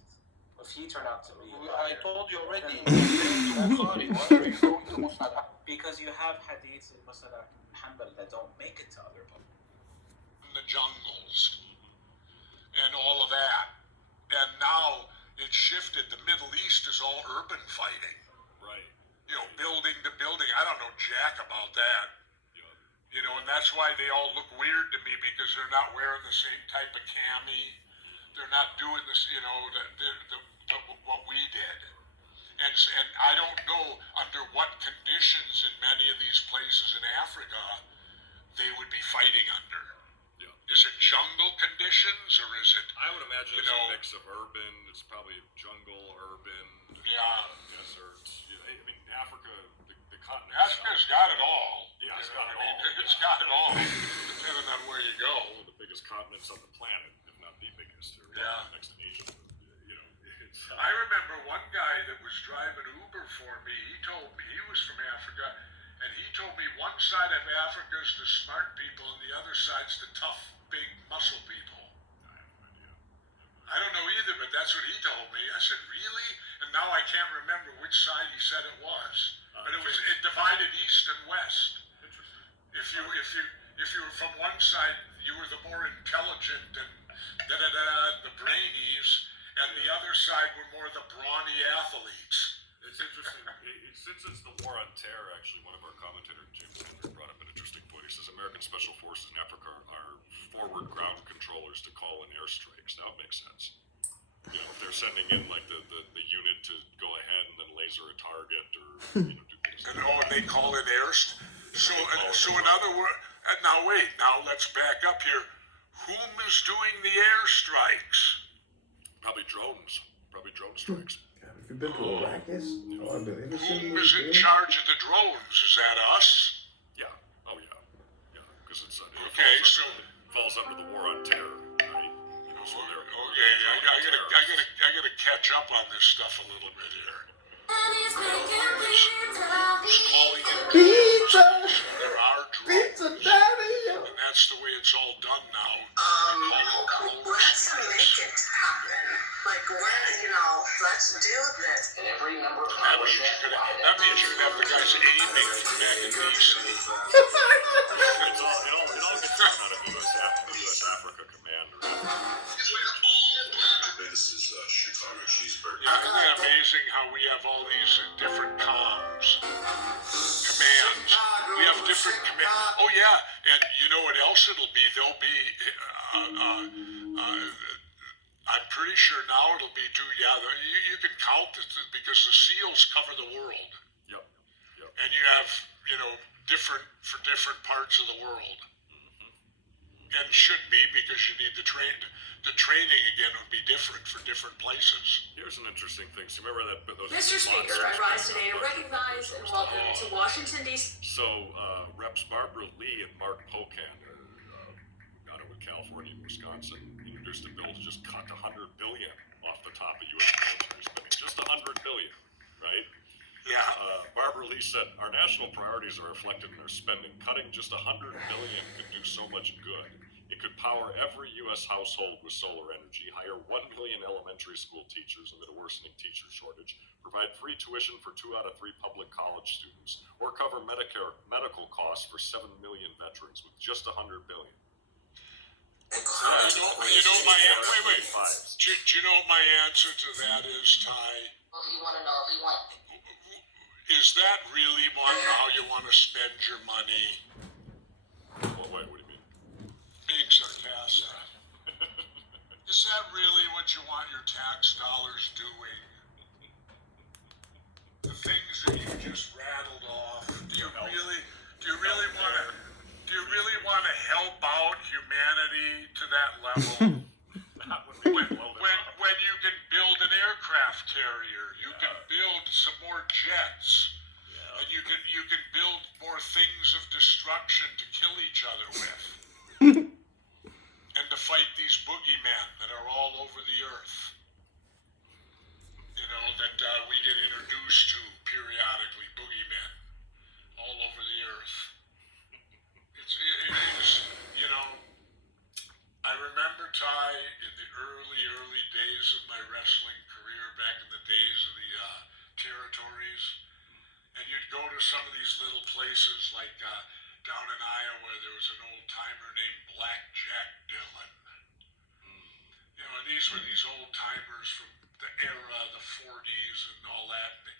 if he turned out to be, I told you already. Sorry, why are you going to Musnad? Because you have hadiths in Musnad bin Hanbal that don't make it to other books. The jungles and all of that, and now it's shifted. The Middle East is all urban fighting. Right. You know, building to building. I don't know jack about that. You know, and that's why they all look weird to me, because they're not wearing the same type of cami. They're not doing this, you know, what we did. And I don't know under what conditions in many of these places in Africa they would be fighting under. Yeah. Is it jungle conditions, or is it? I would imagine it's a mix of urban. It's probably jungle, urban, deserts. I mean, Africa, the continent. Africa's got it all. Yeah, it's got it all. It's got it all, depending on where you go. One of the biggest continents on the planet, if not the biggest. Or next to Asia. You know, I remember one guy that was driving Uber for me. He told me he was from Africa, and he told me one side of Africa is the smart people, and the other side's the tough, big muscle people. I have no idea. I don't know either, but that's what he told me. I said, really? And now I can't remember which side he said it was. But it divided east and west. If you were from one side, you were the more intelligent and the brainies, and the other side were more the brawny athletes. It's interesting. Since it's the war on terror, actually, one of our commentators, James Hendrick, brought up an interesting point. He says American Special Forces in Africa are forward ground controllers to call in airstrikes. Now it makes sense. You know, if they're sending in like the unit to go ahead and then laser a target or do things. And they call it airstrike. So in other words, now wait, now let's back up here. Whom is doing the airstrikes? Probably drones. Probably drone strikes. Have you been to Arrakis? Whom is in charge of the drones? Is that us? Yeah. Oh yeah. Yeah. Because it falls under the war on terror, right? So I gotta catch up on this stuff a little bit here. Pizza! There are drones. Pizza Daddy! And that's the way it's all done now. Let's make it happen. Like, let's do this. And every member of that means you could have the guys aiming from back in DC. It all gets done out of U.S. Africa Command. This is Chicago cheeseburger. Yeah, isn't it amazing how we have all these different commands? We have different commands. Oh yeah, and you know what else it'll be? There'll be, I'm pretty sure now it'll be too. Yeah, you can count this because the SEALs cover the world. Yep. And you have, different for different parts of the world. And should be, because you need the training again would be different for different places. Here's an interesting thing. So remember that those Mr. Speaker, I rise today to recognize and welcome to Washington, D.C. So Reps Barbara Lee and Mark Pocan are out of California and Wisconsin. contributors to bills just cut $100 billion off the top of U.S. military spending. Just $100 billion, right? Yeah. Barbara Lee said, our national priorities are reflected in our spending. Cutting just $100 billion could do so much good. It could power every U.S. household with solar energy, hire 1 million elementary school teachers amid a worsening teacher shortage, provide free tuition for 2 out of 3 public college students, or cover Medicare medical costs for 7 million veterans with just $100 billion. Do you know my answer to that is, Ty? Is that really how you want to spend your money? Well, wait, what do you mean? Being sarcastic. Is that really what you want your tax dollars doing? The things that you just rattled off. Do you really want to help out humanity to that level? When you can build an aircraft carrier, you can build some more jets, and you can build more things of destruction to kill each other with, and to fight these boogeymen that are all over the earth. You know, that we get introduced to periodically, boogeymen all over the earth. It is, you know. I remember, Ty, in the early days of my wrestling career, back in the days of the territories, and you'd go to some of these little places like down in Iowa, there was an old timer named Black Jack Dillon. You know, and these were these old timers from the era, the 40s and all that. And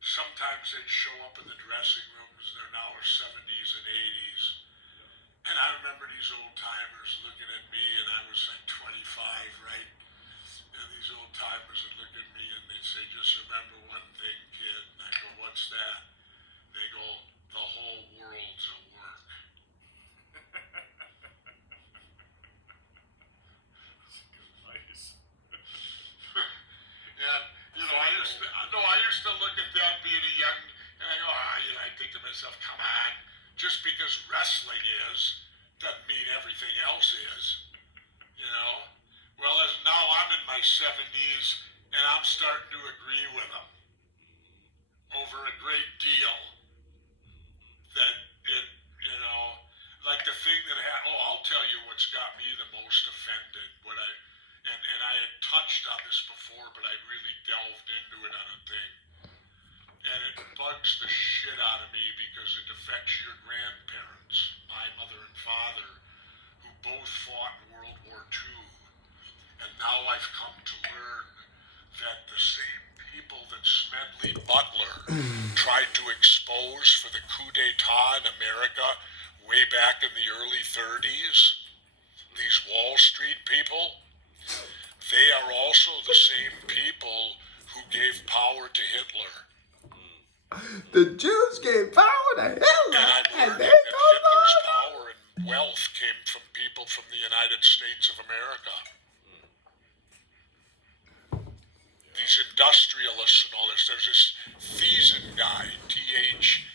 sometimes they'd show up in the dressing rooms, they're now 70s and 80s. And I remember these old timers looking at me, and I was like 25, right? And these old timers would look at me and they'd say, just remember one thing, kid. And I go, what's that? They go, the whole world's a work. Nice. And, you know, I used to look at that being a young, and I go, I think to myself, come on. Just because wrestling doesn't mean everything else is, you know. Well, as now I'm in my 70s and I'm starting to agree with them over a great deal. That it, you know, like the thing that I'll tell you what's got me the most offended. And I had touched on this before, but I really delved into it on a thing. And it bugs the shit out of me because it affects your grandparents, my mother and father, who both fought in World War II. And now I've come to learn that the same people that Smedley Butler tried to expose for the coup d'etat in America way back in the early 30s, these Wall Street people, they are also the same people who gave power to Hitler. The Jews gave power to Hitler, and I'm learning that Hitler's power and wealth came from people from the United States of America. These industrialists and all this. There's this Thiessen guy, Theisson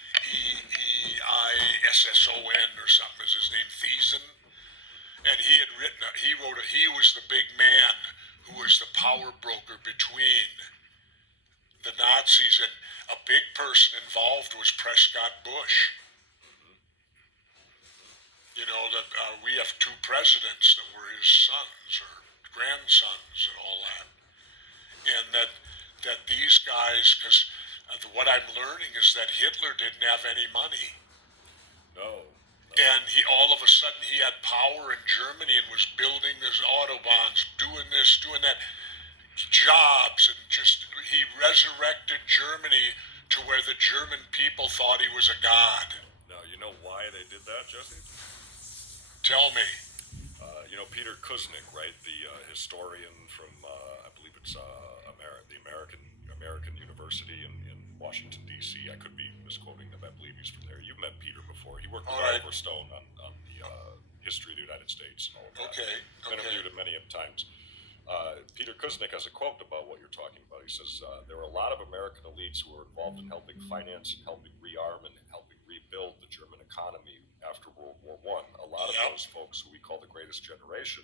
or something is his name, Thiessen. And he was the big man who was the power broker between the Nazis, and a big person involved was Prescott Bush. You know, that we have 2 presidents that were his sons or grandsons and all that. And that these guys, because what I'm learning is that Hitler didn't have any money. No. And all of a sudden he had power in Germany and was building his autobahns, doing this, doing that, jobs, and he resurrected Germany to where the German people thought he was a god. Now, you know why they did that, Jesse? Tell me. You know, Peter Kuznick, right? The historian from, I believe it's the American University in Washington, D.C. I could be misquoting them. I believe he's from there. You've met Peter before. He worked with Oliver Stone on the history of the United States and all of that. Okay. Interviewed him many times. Peter Kuznick has a quote about what you're talking about. He says, there were a lot of American elites who were involved in helping finance and helping rearm and helping rebuild the German economy after World War I. A lot of those folks who we call the greatest generation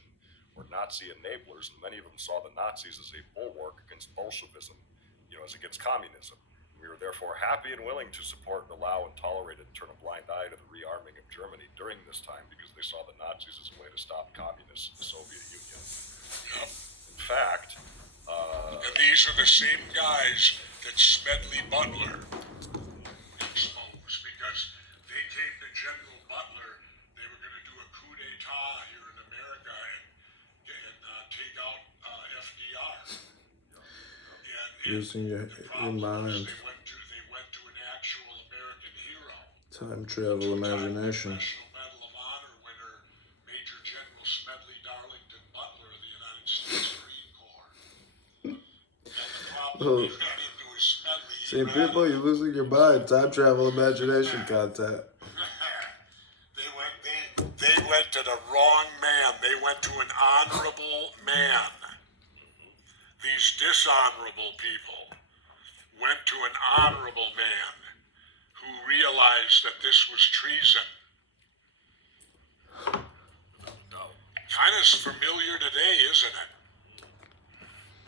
were Nazi enablers, and many of them saw the Nazis as a bulwark against Bolshevism, as against communism. We were therefore happy and willing to support, allow, and tolerate and turn a blind eye to the rearming of Germany during this time because they saw the Nazis as a way to stop communists in the Soviet Union. Yep. In fact, and these are the same guys that Smedley Butler exposed because they came to General Butler. They were going to do a coup d'etat here in America and take out FDR. Using your mind. They went to an actual American hero. Time travel imagination. National Medal of Honor winner, Major General Smedley Darlington Butler of the United States Marine Corps. And the problem he ran into is Smedley. See, people, you're losing your mind. Time travel imagination content. They went to the wrong man. They went to an honorable man. These dishonorable people went to an honorable man who realized that this was treason. Kind of familiar today, isn't it?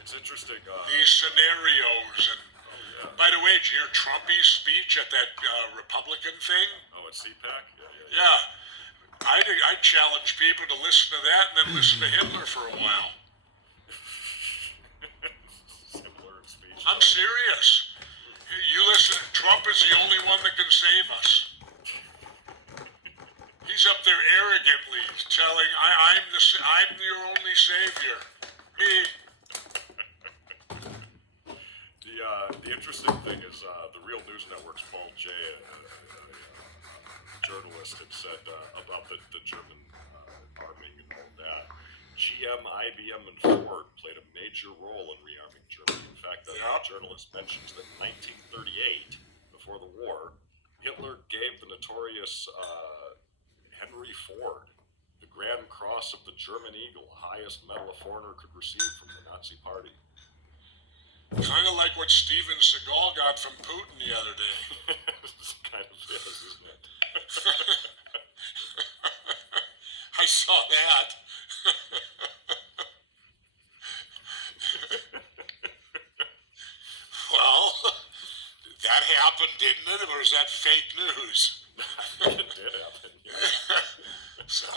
It's interesting. These scenarios. And by the way, did you hear Trumpy's speech at that Republican thing? Oh, at CPAC? Yeah. I challenge people to listen to that and then listen to Hitler for a while. I'm serious. You listen, Trump is the only one that can save us. He's up there arrogantly telling, I'm your only savior. Me. The interesting thing is the Real News Network's Paul Jay, a journalist, had said about the German arming and all that. GM, IBM, and Ford played a major role in rearming Germany. In fact, the journalist mentions that in 1938, before the war, Hitler gave the notorious Henry Ford the Grand Cross of the German Eagle, the highest medal a foreigner could receive from the Nazi Party. Kind of like what Steven Seagal got from Putin the other day. Kind of is, isn't it? I saw that. Well, that happened, didn't it? Or is that fake news? It did happen, yeah. So,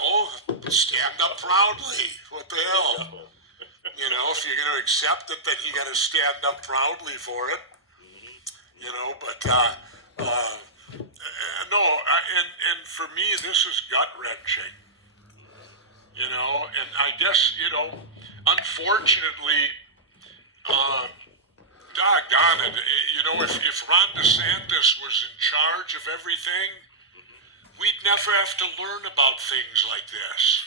stand up proudly. What the hell? If you're going to accept it, then you got to stand up proudly for it. But no, and for me, this is gut-wrenching. And I guess, unfortunately, doggone it, if Ron DeSantis was in charge of everything, we'd never have to learn about things like this.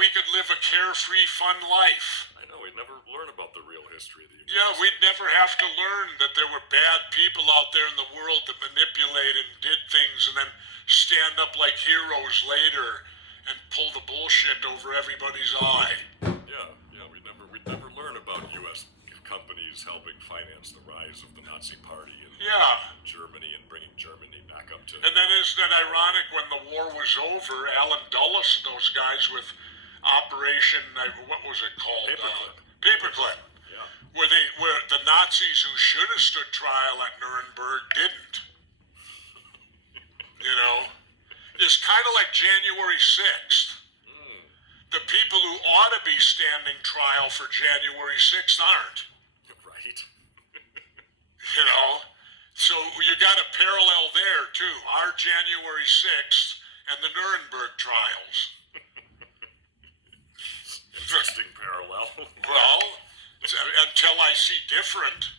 We could live a carefree, fun life. I know, we'd never learn about the real history of the United Yeah, we'd never have to learn that there were bad people out there in the world that manipulated and did things and then stand up like heroes later and pull the bullshit over everybody's eye. Yeah, we'd never learn about U.S. companies helping finance the rise of the Nazi Party in Germany and bringing Germany back up to... And then isn't it ironic when the war was over, Alan Dulles and those guys with Operation, what was it called? Paperclip. Yeah. Where the Nazis who should have stood trial at Nuremberg didn't. It's kind of like January 6th. The people who ought to be standing trial for January 6th aren't. Right. So you got a parallel there, too. Our January 6th and the Nuremberg trials. Interesting parallel. Well, until I see different.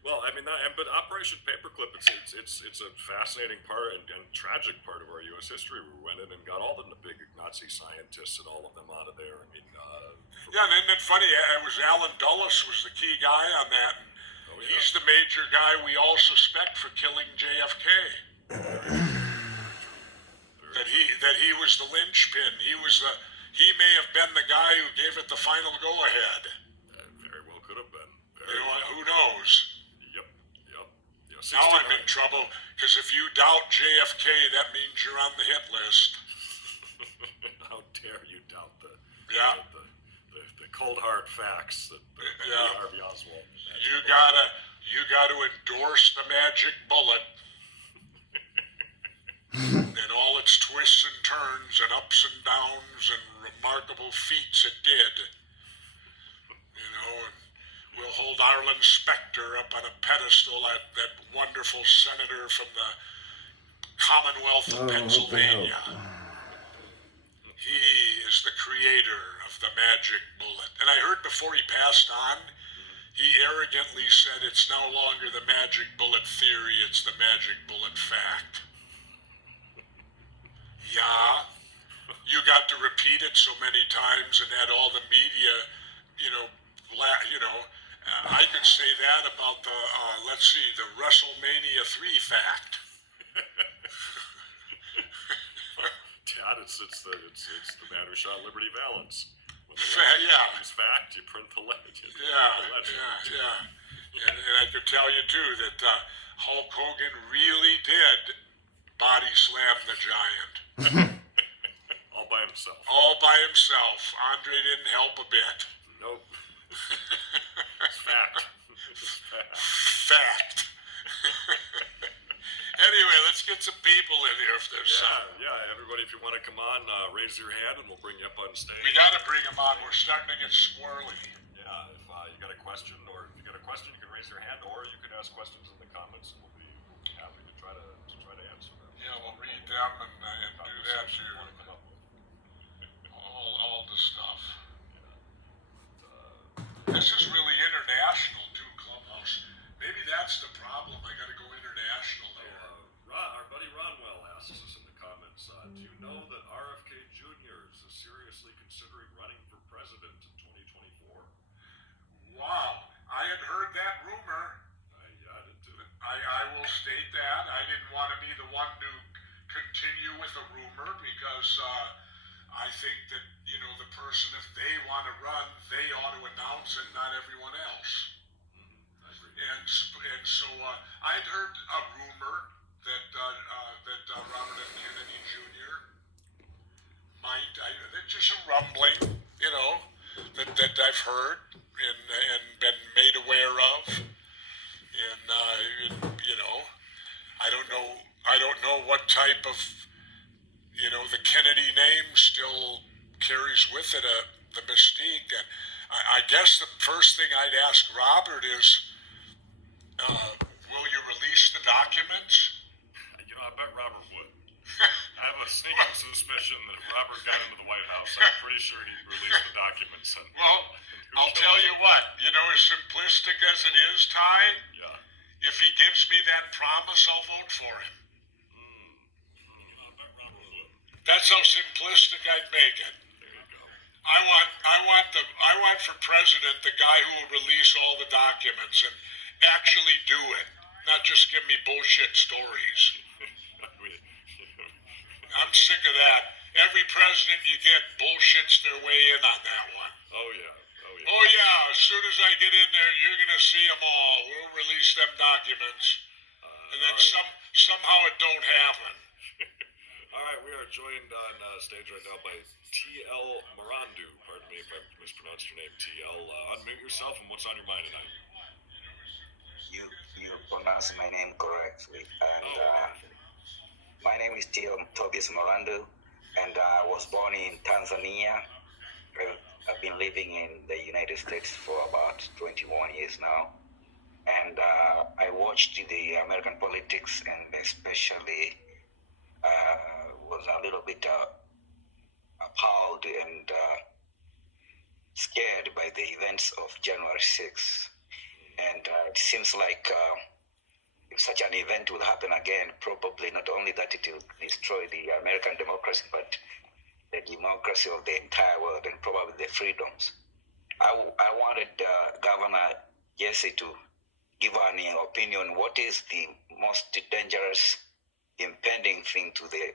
Well, but Operation Paperclip, it's a fascinating part and tragic part of our U.S. history. We went in and got all the big Nazi scientists and all of them out of there. Yeah, and isn't it funny? It was Alan Dulles was the key guy on that. He's the major guy we all suspect for killing JFK. that he was the linchpin. He may have been the guy who gave it the final go-ahead. Very well could have been. Who knows? Yep. Now I'm in trouble, because if you doubt JFK, that means you're on the hit list. How Yeah. The cold hard facts that Harvey Oswald. You gotta endorse the magic bullet and all its twists and turns and ups and downs and remarkable feats it did. You know, and we'll hold Arlen Specter up on a pedestal, that wonderful senator from the Commonwealth of Pennsylvania. He is the creator of the magic bullet. And I heard before he passed on, he arrogantly said it's no longer the magic bullet theory, it's the magic bullet fact. Yeah, you got to repeat it so many times and had all the media, I could say that about the, the WrestleMania 3 fact. Dad, it's the man who shot Liberty Valance. When the Yeah. fact, you print the legend. Yeah. And I could tell you too that Hulk Hogan really did body slam the giant. All by himself. All by himself. Andre didn't help a bit. Nope. It's fact. Fact. Anyway, let's get some people in here if there's some. Yeah, everybody, if you want to come on, raise your hand and we'll bring you up on stage. We got to bring them on. We're starting to get squirrely. Yeah, if you got a question, or if you got a question, you can raise your hand, or you can ask questions in the comments, and we'll be happy to try to answer them. Yeah, we'll read them and do that too. All the stuff. This is really international too, Clubhouse. Maybe that's the problem. I got to go international there. Our buddy Ronwell asks us in the comments, do you know that RFK Jr. is seriously considering running for president in 2024? Wow, I had heard that rumor. I did too. I will state that. I didn't want to be the one to continue with the rumor because I think that, the person, if they want to run, they ought to announce it, not everyone else. I agree. And so I'd heard a rumor that Robert F. Kennedy Jr. might, just a rumbling, that I've heard and been made aware of. And I don't know what type of, the Kennedy name still carries with it the mystique. And I guess the first thing I'd ask Robert is, will you release the documents? I bet Robert would. I have a sneaking suspicion that if Robert got into the White House, I'm pretty sure he'd release the documents. Well, I'll tell you what, as simplistic as it is, Ty, if he gives me that promise, I'll vote for him. That's how simplistic I'd make it. There you go. I want for president the guy who will release all the documents and actually do it, not just give me bullshit stories. I'm sick of that. Every president you get bullshits their way in on that one. Oh yeah. Oh yeah, as soon as I get in there, you're gonna see them all. We'll release them documents. And then somehow it don't happen. All right, we are joined on stage right now by T.L. Morandu. Pardon me if I mispronounced your name, T.L. Unmute yourself and what's on your mind tonight? You pronounced my name correctly. And my name is T.L. Tobias Morandu, and I was born in Tanzania. I've been living in the United States for about 21 years now. And I watched the American politics and especially was a little bit appalled and scared by the events of January 6th. And it seems like if such an event will happen again, probably not only that it will destroy the American democracy, but the democracy of the entire world and probably the freedoms. I wanted Governor Jesse to give an opinion. What is the most dangerous impending thing to the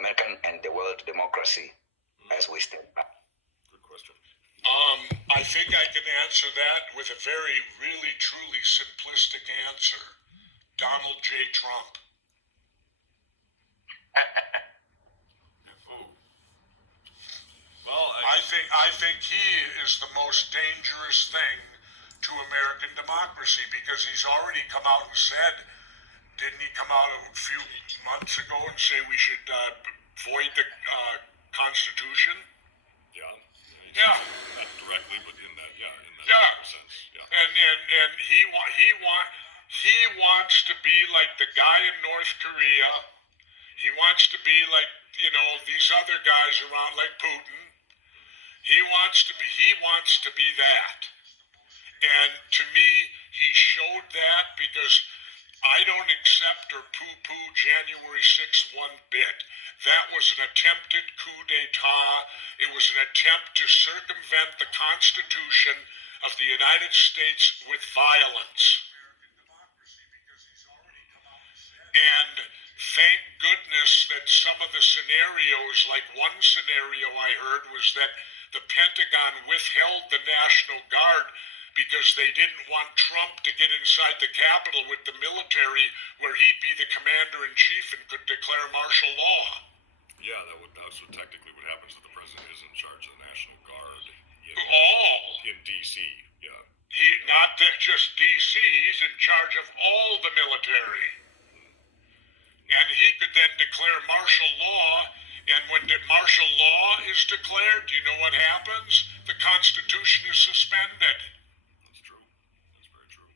American and the world democracy as we stand now? Good question. I think I can answer that with a very, really, truly simplistic answer. Donald J. Trump. Well, I think he is the most dangerous thing to American democracy because he's already come out and said, didn't he come out a few months ago and say we should void the Constitution? Yeah. Yeah. Not directly, but in that sense. Yeah. And he wants to be like the guy in North Korea. He wants to be like, these other guys around like Putin. He wants to be that. And to me, he showed that because I don't accept or poo-poo January 6th one bit. That was an attempted coup d'etat. It was an attempt to circumvent the Constitution of the United States with violence. And thank goodness that some of the scenarios, like one scenario I heard was that the Pentagon withheld the National Guard because they didn't want Trump to get inside the Capitol with the military where he'd be the commander-in-chief and could declare martial law. Yeah, that's what technically what happens if the president is in charge of the National Guard in D.C. Yeah. Not just D.C., he's in charge of all the military. And he could then declare martial law, and when martial law is declared, do you know what happens? The Constitution is suspended. That's true. That's very true.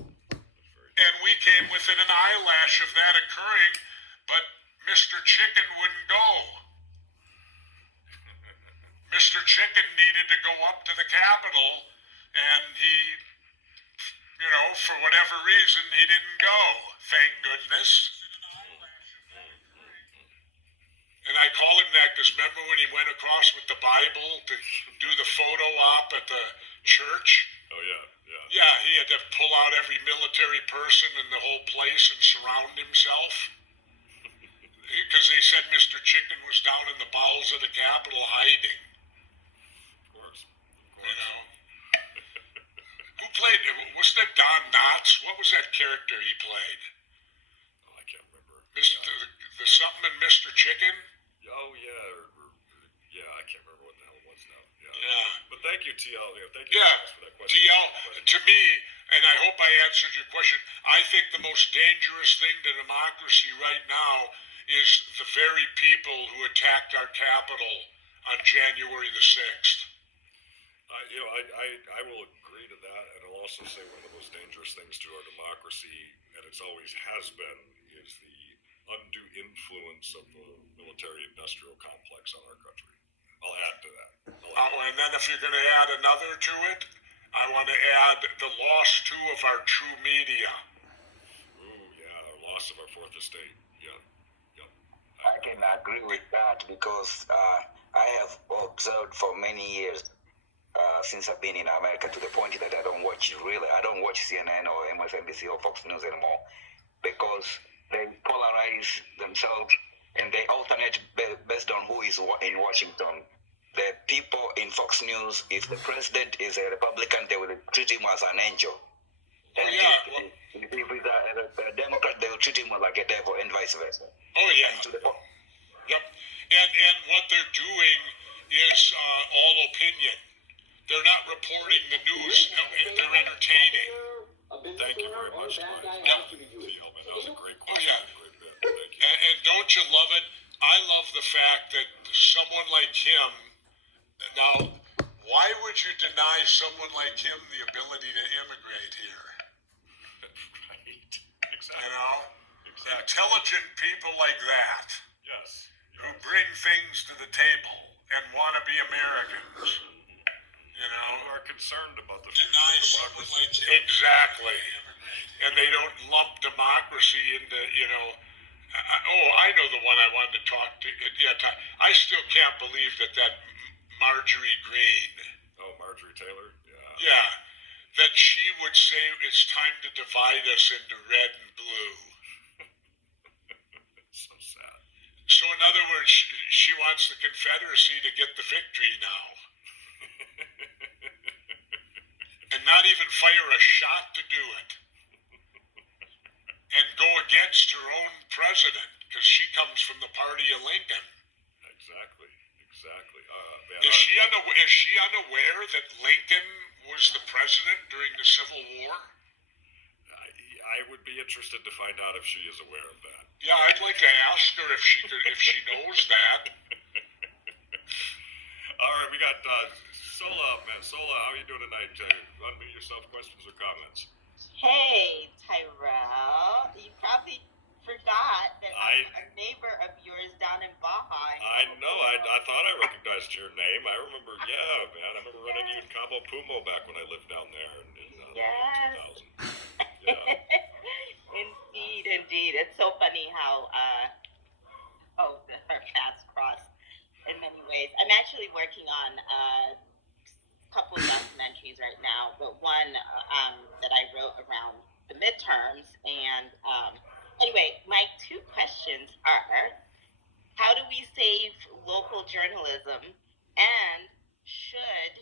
And we came within an eyelash of that occurring, but Mr. Chicken wouldn't go. Mr. Chicken needed to go up to the Capitol, and he, for whatever reason, he didn't go. Thank goodness. And I call him that because remember when he went across with the Bible to do the photo op at the church? Oh, yeah. Yeah, he had to pull out every military person in the whole place and surround himself. Because they said Mr. Chicken was down in the bowels of the Capitol hiding. Of course. Who played, wasn't it Don Knotts? What was that character he played? Oh, I can't remember. The something in Mr. Chicken? Oh, yeah. I can't remember what the hell it was now. Yeah. But thank you, TL. Thank you for that question. TL, to me, and I hope I answered your question, I think the most dangerous thing to democracy right now is the very people who attacked our Capitol on January the 6th. I will agree to that, and I'll also say one of the most dangerous things to our democracy, and it's always has been, is the undue influence of the military-industrial complex on our country. I'll add to that. And then if you're going to add another to it, I want to add the loss, too, of our true media. Ooh, yeah, our loss of our fourth estate. Yeah. I can agree with that because I have observed for many years since I've been in America to the point that I don't watch CNN or MSNBC or Fox News anymore because they polarize themselves and they alternate based on who is in Washington. The people in Fox News, if the president is a Republican, they will treat him as an angel. And if he's a Democrat, they will treat him like a devil and vice versa. Oh, yeah. Yep. And what they're doing is all opinion. They're not reporting the news. They're entertaining. Thank you very much, Glenn. That was a great question. Great bit. Thank you. And don't you love it? I love the fact that someone like him, now, why would you deny someone like him the ability to immigrate here? Right. Exactly. Intelligent people like that. Yes. Who bring things to the table and want to be Americans. Who are concerned about the future Deny of someone like democracy. him. Exactly. And they don't lump democracy into, I know the one I wanted to talk to. I still can't believe that Marjorie Greene. Oh, Marjorie Taylor? Yeah. Yeah. That she would say it's time to divide us into red and blue. So sad. So in other words, she wants the Confederacy to get the victory now. And not even fire a shot to do it. And go against her own president, because she comes from the party of Lincoln. Exactly. Exactly. Is she unaware that Lincoln was the president during the Civil War? I would be interested to find out if she is aware of that. Yeah, I'd like to ask her if she knows that. All right, we got Sola, man. Sola, how are you doing tonight? Unmute yourself. Questions or comments? Hey, Tyrell. You probably forgot that I'm a neighbor of yours down in Baja. I know. I thought I recognized your name. I remember. Yeah, man. I remember running you in Cabo Pumo back when I lived down there in Yes. 2000. Yeah. Indeed. It's so funny how our paths cross in many ways. I'm actually working on a couple of documentaries right now, but one that I wrote around the midterms. And anyway, my two questions are, how do we save local journalism, and should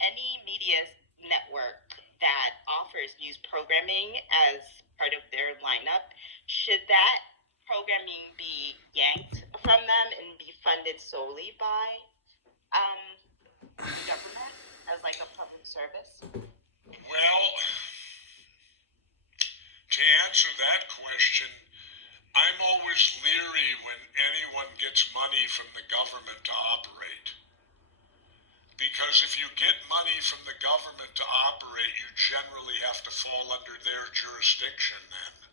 any media network that offers news programming as part of their lineup, should that programming be yanked from them and be funded solely by government as like a public service? Well, to answer that question, I'm always leery when anyone gets money from the government to operate. Because if you get money from the government to operate, you generally have to fall under their jurisdiction then.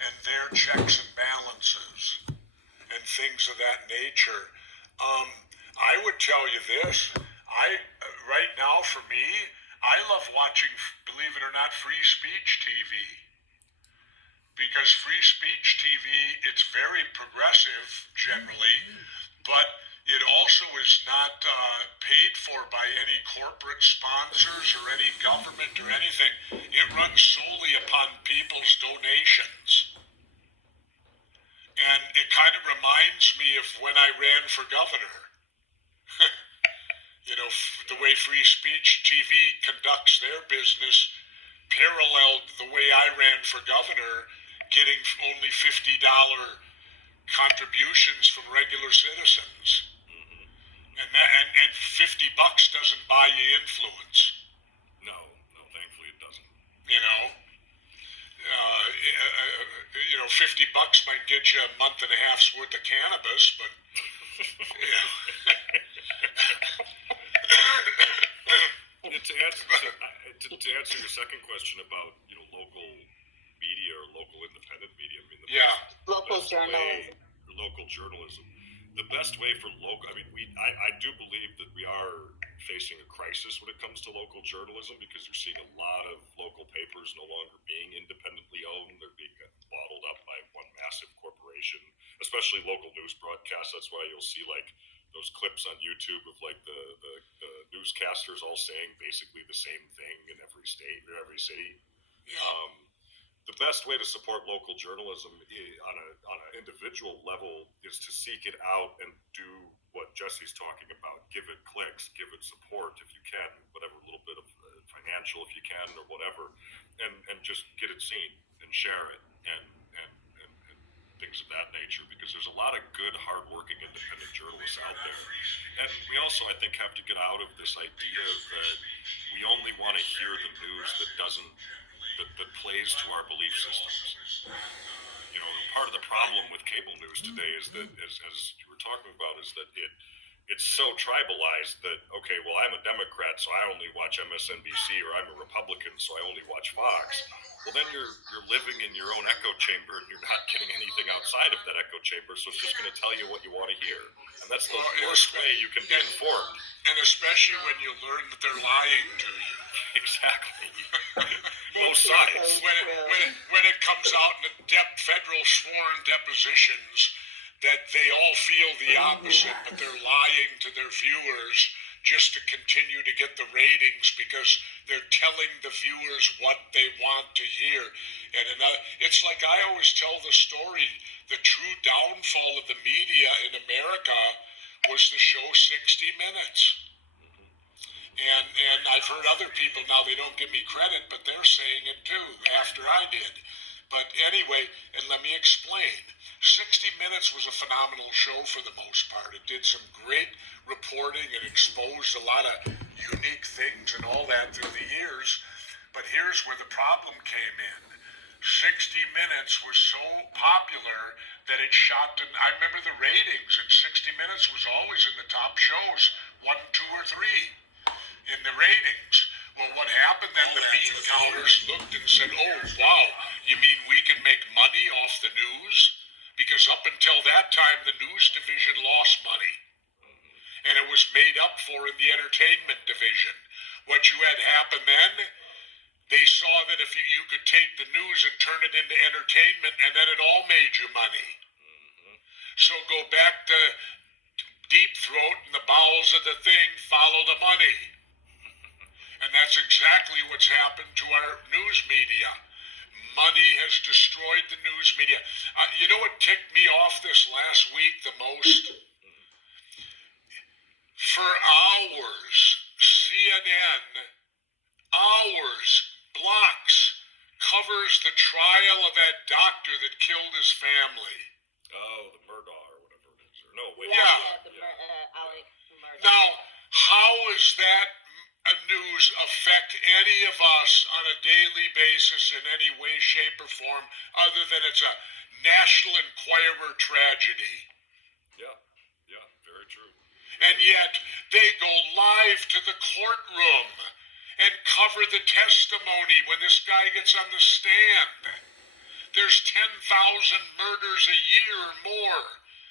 And their checks and balances and things of that nature. I would tell you this. Right now for me, I love watching, believe it or not, free speech TV. Because free speech TV, it's very progressive generally, but it also is not paid for by any corporate sponsors or any government or anything. It runs solely upon people's donations. And it kind of reminds me of when I ran for governor. You know, the way free speech TV conducts their business paralleled the way I ran for governor, getting only $50 contributions from regular citizens. And $50 doesn't buy you influence. No, thankfully it doesn't. You know, $50 might get you a month and a half's worth of cannabis, but to answer your second question about local media or local independent media, I mean local journalism. Local journalism. The best way for local, I do believe that we are facing a crisis when it comes to local journalism, because you're seeing a lot of local papers no longer being independently owned. They're being bottled up by one massive corporation, especially local news broadcasts. That's why you'll see like those clips on YouTube of like the newscasters all saying basically the same thing in every state or every city. The best way to support local journalism on an individual level is to seek it out and do what Jesse's talking about. Give it clicks, give it support if you can, whatever little bit of financial if you can or whatever, and just get it seen and share it and things of that nature, because there's a lot of good, hardworking, independent journalists out there. And we also, I think, have to get out of this idea that we only want to hear the news that plays to our belief systems. Part of the problem with cable news today is that, as you were talking about, is that it's so tribalized that, okay, well, I'm a Democrat, so I only watch MSNBC, or I'm a Republican, so I only watch Fox. Well, then you're living in your own echo chamber, and you're not getting anything outside of that echo chamber, so it's just going to tell you what you want to hear. And that's the worst way you can be informed. And especially when you learn that they're lying to you. Exactly. Both sides. When it comes out in the federal sworn depositions that they all feel the opposite, but they're lying to their viewers just to continue to get the ratings because they're telling the viewers what they want to hear. And it's like I always tell the story, the true downfall of the media in America was the show 60 Minutes. And I've heard other people, now they don't give me credit, but they're saying it too, after I did. But anyway, and let me explain. 60 Minutes was a phenomenal show for the most part. It did some great reporting. It exposed a lot of unique things and all that through the years. But here's where the problem came in. 60 Minutes was so popular that it shot to, I remember the ratings, and 60 Minutes was always in the top shows, 1, 2, or 3 in the ratings. Well, what happened then, the bean counters looked and said, oh, wow, you mean we can make money off the news? Because up until that time, the news division lost money. And it was made up for in the entertainment division. What you had happen then, they saw that if you could take the news and turn it into entertainment, and then it all made you money. So go back to Deep Throat and the bowels of the thing, follow the money. And that's exactly what's happened to our news media. Money has destroyed the news media. You know what ticked me off this last week the most? For hours, CNN, hours, blocks, covers the trial of that doctor that killed his family. Oh, the Murdaugh or whatever it is. Or no, wait. Alec Murdaugh. Now, how is that news affect any of us on a daily basis in any way, shape, or form other than it's a National Enquirer tragedy? Yeah, very true. And yet, they go live to the courtroom and cover the testimony when this guy gets on the stand. There's 10,000 murders a year or more.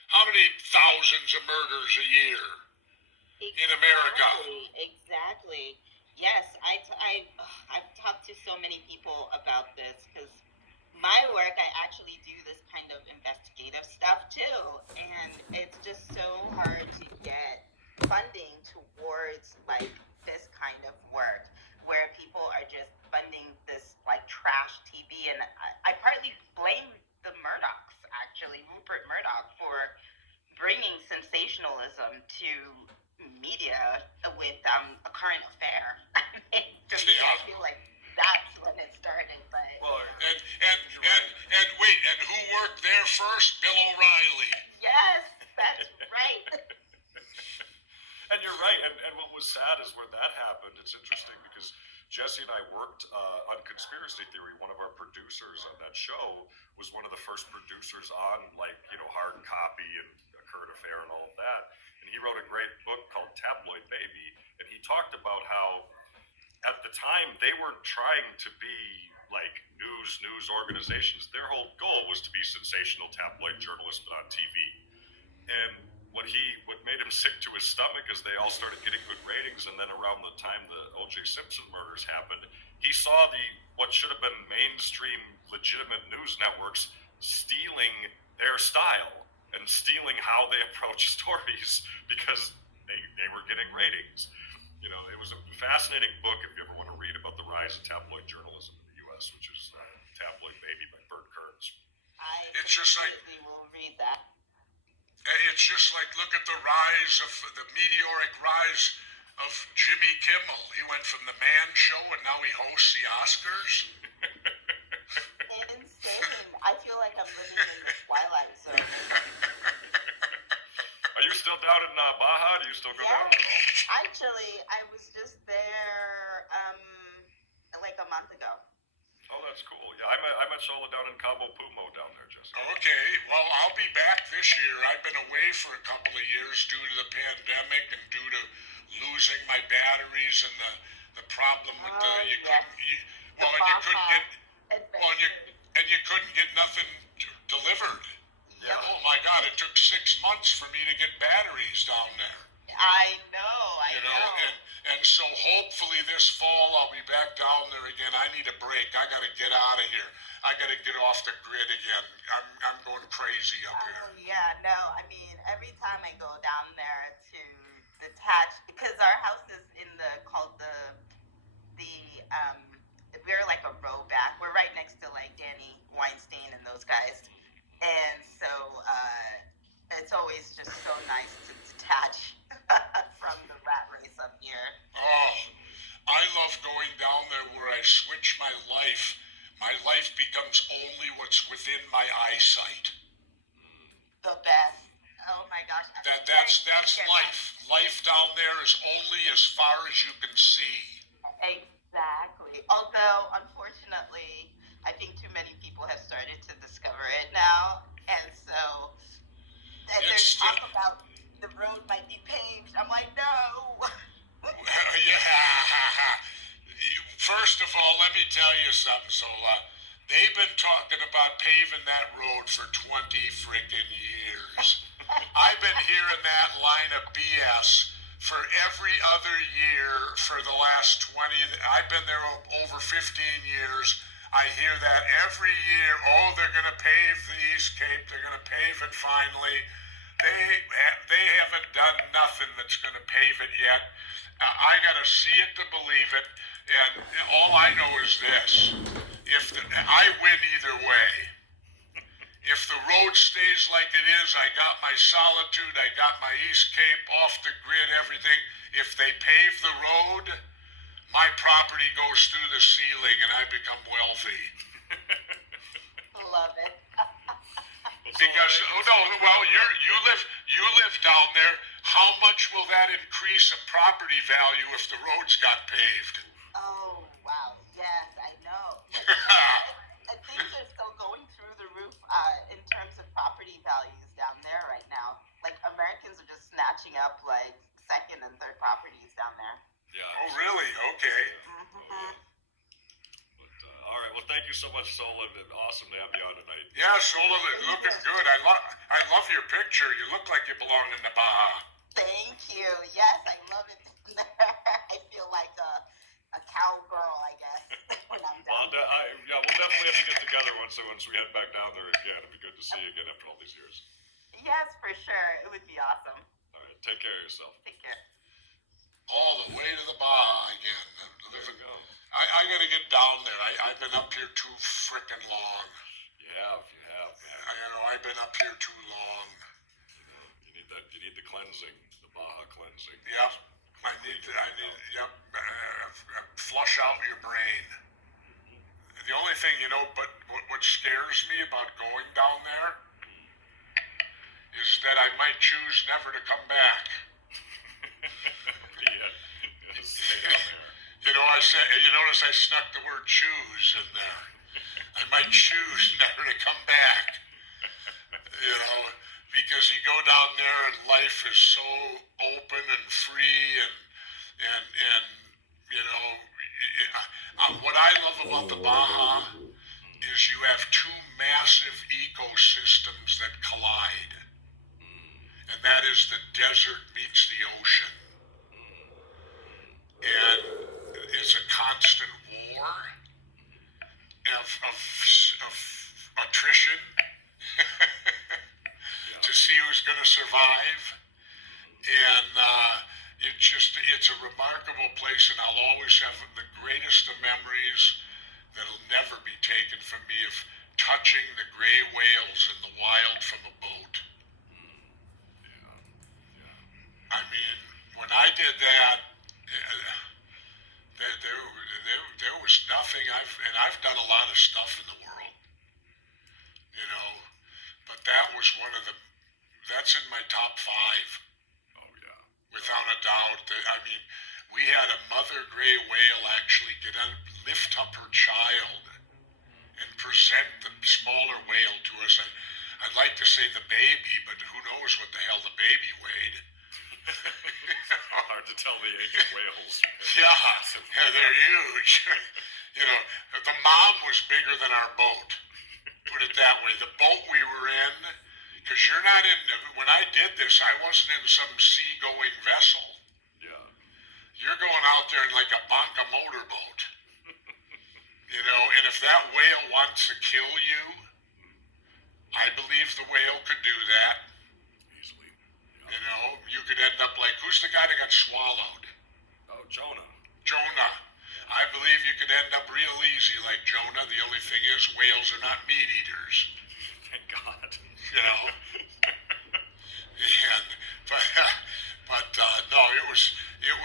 How many thousands of murders a year in America? Exactly. Yes, I've talked to so many people about this because my work, I actually do this kind of investigative stuff too, and it's just so hard to get funding towards like this kind of work where people are just funding this like trash TV, and I partly blame the Murdochs, actually, Rupert Murdoch, for bringing sensationalism to media with a current affair. For me, I feel like that's when it started. But well, and wait, and who worked there first? Bill O'Reilly. Yes, that's right. And you're right. And what was sad is where that happened. It's interesting because Jesse and I worked on Conspiracy Theory. One of our producers on that show was one of the first producers on, like, hard copy and a current affair and all of that. And he wrote a great book called Tabloid Baby. And he talked about how at the time they weren't trying to be like news organizations. Their whole goal was to be sensational tabloid journalists but on TV. And what made him sick to his stomach is they all started getting good ratings, and then around the time the O.J. Simpson murders happened, he saw what should have been mainstream legitimate news networks stealing their style and stealing how they approach stories because they were getting ratings. It was a fascinating book if you ever want to read about the rise of tabloid journalism in the U.S., which is Tabloid Baby by Bert Kearns. It's just like will read that. It's just like, look at the meteoric rise of Jimmy Kimmel. He went from the Man Show and now he hosts the Oscars. Insane. I feel like I'm living in the Twilight Zone. Are you still down in Baja? Do you still go down at all? Actually, I was just there like a month ago. Oh, that's cool. Yeah, I met Sola down in Cabo Pumo down there, Jesse. Okay, well, I'll be back this year. I've been away for a couple of years due to the pandemic and due to losing my batteries and the problem with you couldn't get nothing delivered. Yeah. Oh my God, it took 6 months for me to get batteries down there. I know. And so hopefully this fall I'll be back down there again. I need a break. I got to get out of here. I got to get off the grid again. I'm going crazy up here. Yeah, no. I mean, every time I go down there to detach, because our house is we're like a row back. We're right next to like Danny Weinstein and those guys, and so it's always just so nice to detach from the rat race up here. Oh, I love going down there where I switch my life. My life becomes only what's within my eyesight. the best. Oh my gosh. That's life. Life down there is only as far as you can see. Exactly. Although, unfortunately, I think too many people have started to discover it now, and so there's talk about the road might be paved. I'm like, no. First of all, let me tell you something, Sola. They've been talking about paving that road for 20 freaking years. I've been hearing that line of BS for every other year for the last 20. I've been there over 15 years. I hear that every year. Oh, they're going to pave the East Cape. They're going to pave it finally. They haven't done nothing that's going to pave it yet. I got to see it to believe it. And all I know is this. I win either way. If the road stays like it is, I got my solitude, I got my East Cape off the grid, everything. If they pave the road, my property goes through the ceiling and I become wealthy. Love it. Because you live down there. How much will that increase a property value if the roads got paved? Oh wow, yes, I know. Things are still going through the roof in terms of property values down there right now. Like Americans are just snatching up like second and third properties down there. Yeah. Oh really? Okay. Mm-hmm. All right. Well, thank you so much, Solon. And awesome to have you on tonight. Yeah, Solon, looking good. I love your picture. You look like you belong in the Baja. Thank you. Yes, I love it. I feel like a cowgirl, I guess, when I'm down there. We'll definitely have to get together once we head back down there again. It'd be good to see you again after all these years. Yes, for sure. It would be awesome. All right. Take care of yourself. Take care. All the way to the Baja again. I got to get down there. I've been up here too frickin' long. You have, man. I've been up here too long. You need the cleansing, the Baja cleansing. Yep. I need, flush out your brain. The only thing, but what scares me about going down there is that I might choose never to come back. Stay down there. You notice I snuck the word choose in there. I might choose never to come back. Because you go down there and life is so open and free and what I love about the Baja is you have two massive ecosystems that collide. And that is the desert meets the ocean. And it's a constant war of attrition to see who's going to survive. And it's a remarkable place, and I'll always have the greatest of memories that'll never be taken from me of touching the gray whales in the wild from a boat. I mean, when I did that, there was nothing. I've done a lot of stuff in the world, but that was that's in my top 5. Without a doubt. I mean, we had a mother gray whale actually lift up her child and present the smaller whale to us. I'd like to say the baby, but who knows what the hell the baby weighed. Hard to tell the age of whales. Yeah, they're huge. The mom was bigger than our boat. Put it that way. The boat we were in, because you're not when I did this, I wasn't in some sea-going vessel. Yeah. You're going out there in like a Banca motorboat. And if that whale wants to kill you, I believe the whale could do that. Easily. You could end up like, who's the guy that got swallowed? Oh, Jonah. Jonah. I believe you could end up real easy like Jonah. The only thing is, whales are not meat eaters. Thank God. No, it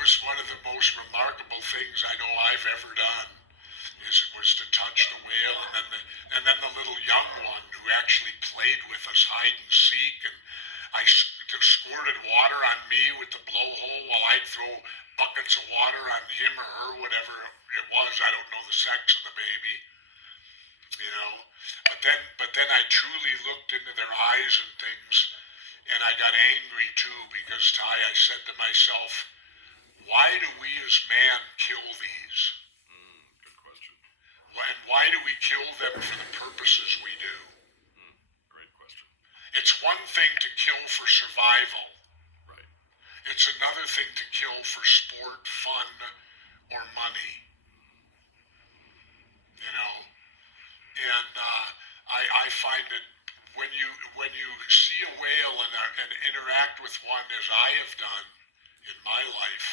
was one of the most remarkable things I know I've ever done. was to touch the whale, and then the little young one who actually played with us hide and seek, and I squirted water on me with the blowhole while I'd throw buckets of water on him or her, whatever it was. I don't know the sex of the baby, you know. But then I truly looked into their eyes and things, and I got angry too, because I said to myself, why do we as man kill these? Good question. And why do we kill them for the purposes we do? Great question. It's one thing to kill for survival. Right. It's another thing to kill for sport, fun, or money. You know? And I find that when you see a whale and interact with one as I have done in my life,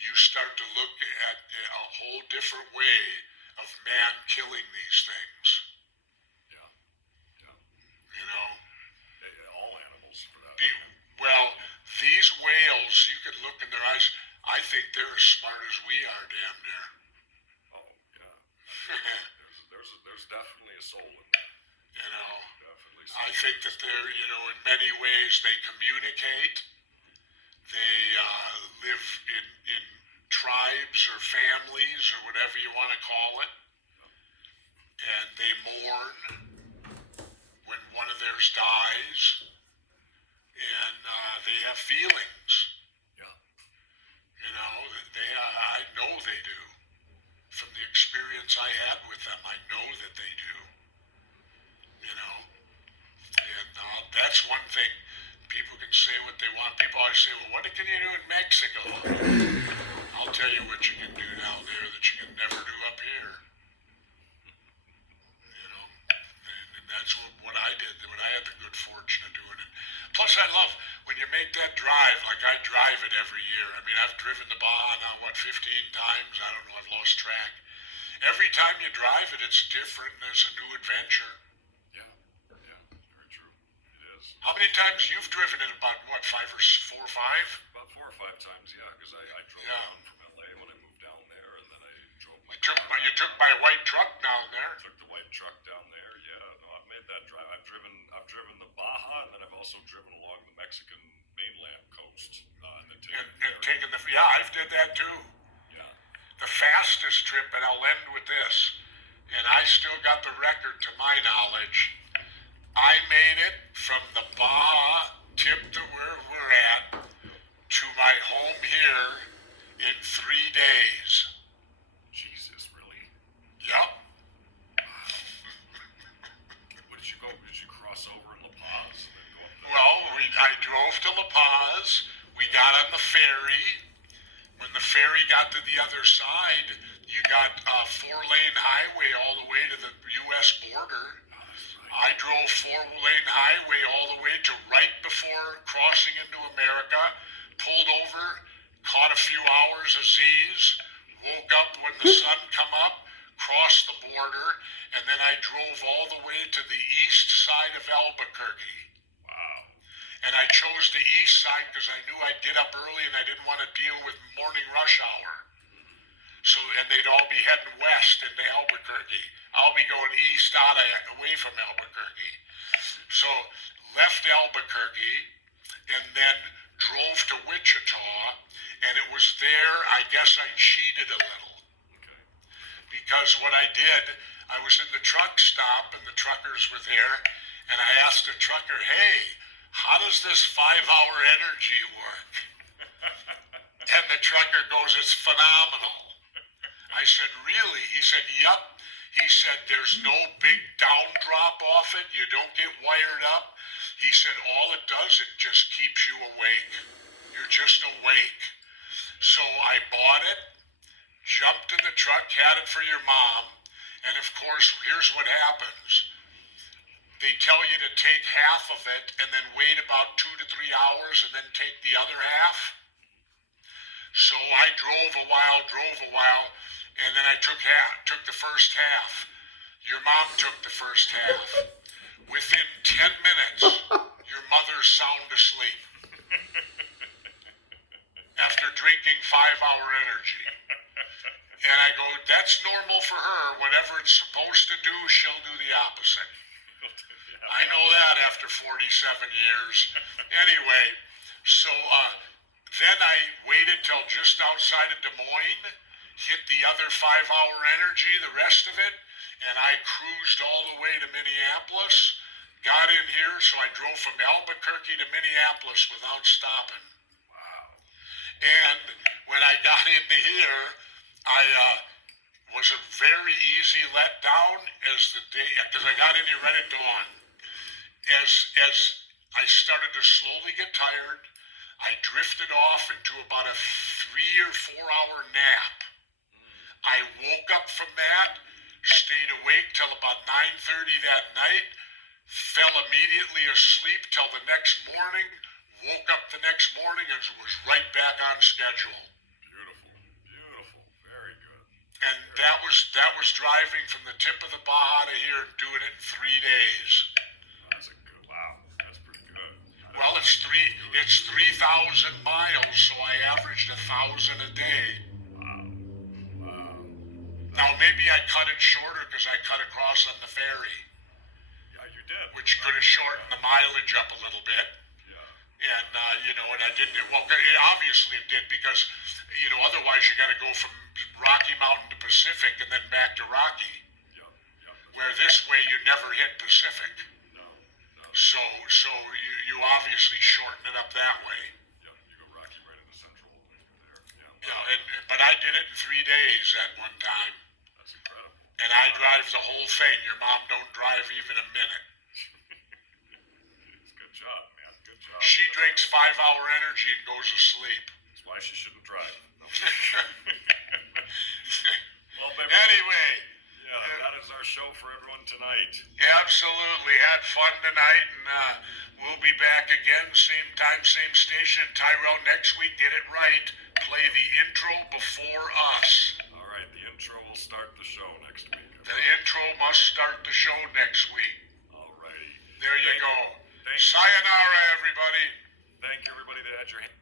you start to look at a whole different way of man killing these things. Yeah. You know? All animals, for that. Well, these whales, you could look in their eyes. I think they're as smart as we are, damn near. Oh, yeah. There's definitely a soul in there. You know? Definitely. I think that they're, you know, in many ways they communicate. They live in tribes or families or whatever you want to call it. And they mourn when one of theirs dies. And they have feelings. Yeah. You know, I know they do. From the experience I had with them, I know that they do. You know? And that's one thing. People can say what they want. People always say, well, what can you do in Mexico? I'll tell you what you can do down there that you can never do up here. You know? And that's what I did when I had the good fortune of doing it. Plus, I love when you make that drive, like I drive it every year. I mean, I've driven the Baja now, 15 times? I don't know, I've lost track. Every time you drive it, it's different and it's a new adventure. How many times you've driven it? About what, 4 or 5? About 4 or 5 times, yeah. Because I drove down from LA when I moved down there, and then I drove. You took my white truck down there. Took the white truck down there. Yeah, no, I've made that drive. I've driven the Baja, and then I've also driven along the Mexican mainland coast. Taken the I've did that too. Yeah. The fastest trip, and I'll end with this, and I still got the record to my knowledge. I made it from the Baja tip to where we're at to my home here in 3 days. Jesus, really? Yep. Where did you go? Did you cross over in La Paz? Well, I drove to La Paz. We got on the ferry. When the ferry got to the other side, you got a 4-lane highway all the way to the U.S. border. I drove 4-lane highway all the way to right before crossing into America, pulled over, caught a few hours of Z's, woke up when the sun come up, crossed the border, and then I drove all the way to the east side of Albuquerque. Wow. And I chose the east side because I knew I'd get up early and I didn't want to deal with morning rush hour. So, and they'd all be heading west into Albuquerque. I'll be going east away from Albuquerque. So, left Albuquerque and then drove to Wichita, and it was there, I guess I cheated a little. Okay. Because what I did, I was in the truck stop and the truckers were there, and I asked the trucker, hey, how does this 5-hour energy work? And the trucker goes, it's phenomenal. I said, really? He said, yep. He said, there's no big down drop off it. You don't get wired up. He said, all it does, it just keeps you awake. You're just awake. So I bought it, jumped in the truck, had it for your mom. And of course, here's what happens. They tell you to take half of it and then wait about 2 to 3 hours and then take the other half. So I drove a while, and then I took the first half. Your mom took the first half. Within 10 minutes, your mother's sound asleep. After drinking 5-hour energy. And I go, that's normal for her. Whatever it's supposed to do, she'll do the opposite. I know that after 47 years. Anyway, so then I waited till just outside of Des Moines, hit the other 5-hour energy, the rest of it, and I cruised all the way to Minneapolis, got in here, so I drove from Albuquerque to Minneapolis without stopping. Wow. And when I got into here, I was a very easy letdown as the day, because I got in here right at dawn. As I started to slowly get tired, I drifted off into about a 3 or 4 hour nap. I woke up from that, stayed awake till about 9:30 that night, fell immediately asleep till the next morning, woke up the next morning and was right back on schedule. Beautiful, very good. And that was driving from the tip of the Baja to here and doing it in 3 days. Wow, that's pretty good. Well, it's 3,000 miles, so I averaged 1,000 a day. Wow. Now maybe I cut it shorter because I cut across on the ferry. Yeah, you did. Which could have shortened the mileage up a little bit. Yeah. And and I did. Well, obviously it did because otherwise you got to go from Rocky Mountain to Pacific and then back to Rocky. Yeah. Where this way you never hit Pacific. No. So you obviously shorten it up that way. Yeah, you go Rocky right into Central there. Yeah, but I did it in 3 days at one time. That's incredible. And I drive the whole thing. Your mom don't drive even a minute. Good job, man. Good job. She drinks 5-hour energy and goes to sleep. That's why she shouldn't drive. Well, baby. Anyway. Yeah, that is our show for everyone tonight. Absolutely. Had fun tonight, and we'll be back again, same time, same station. Tyrell next week, get it right. Play the intro before us. All right, the intro will start the show next week. The intro must start the show next week. All righty. There you go. Sayonara, everybody. Thank you, everybody that had your hand.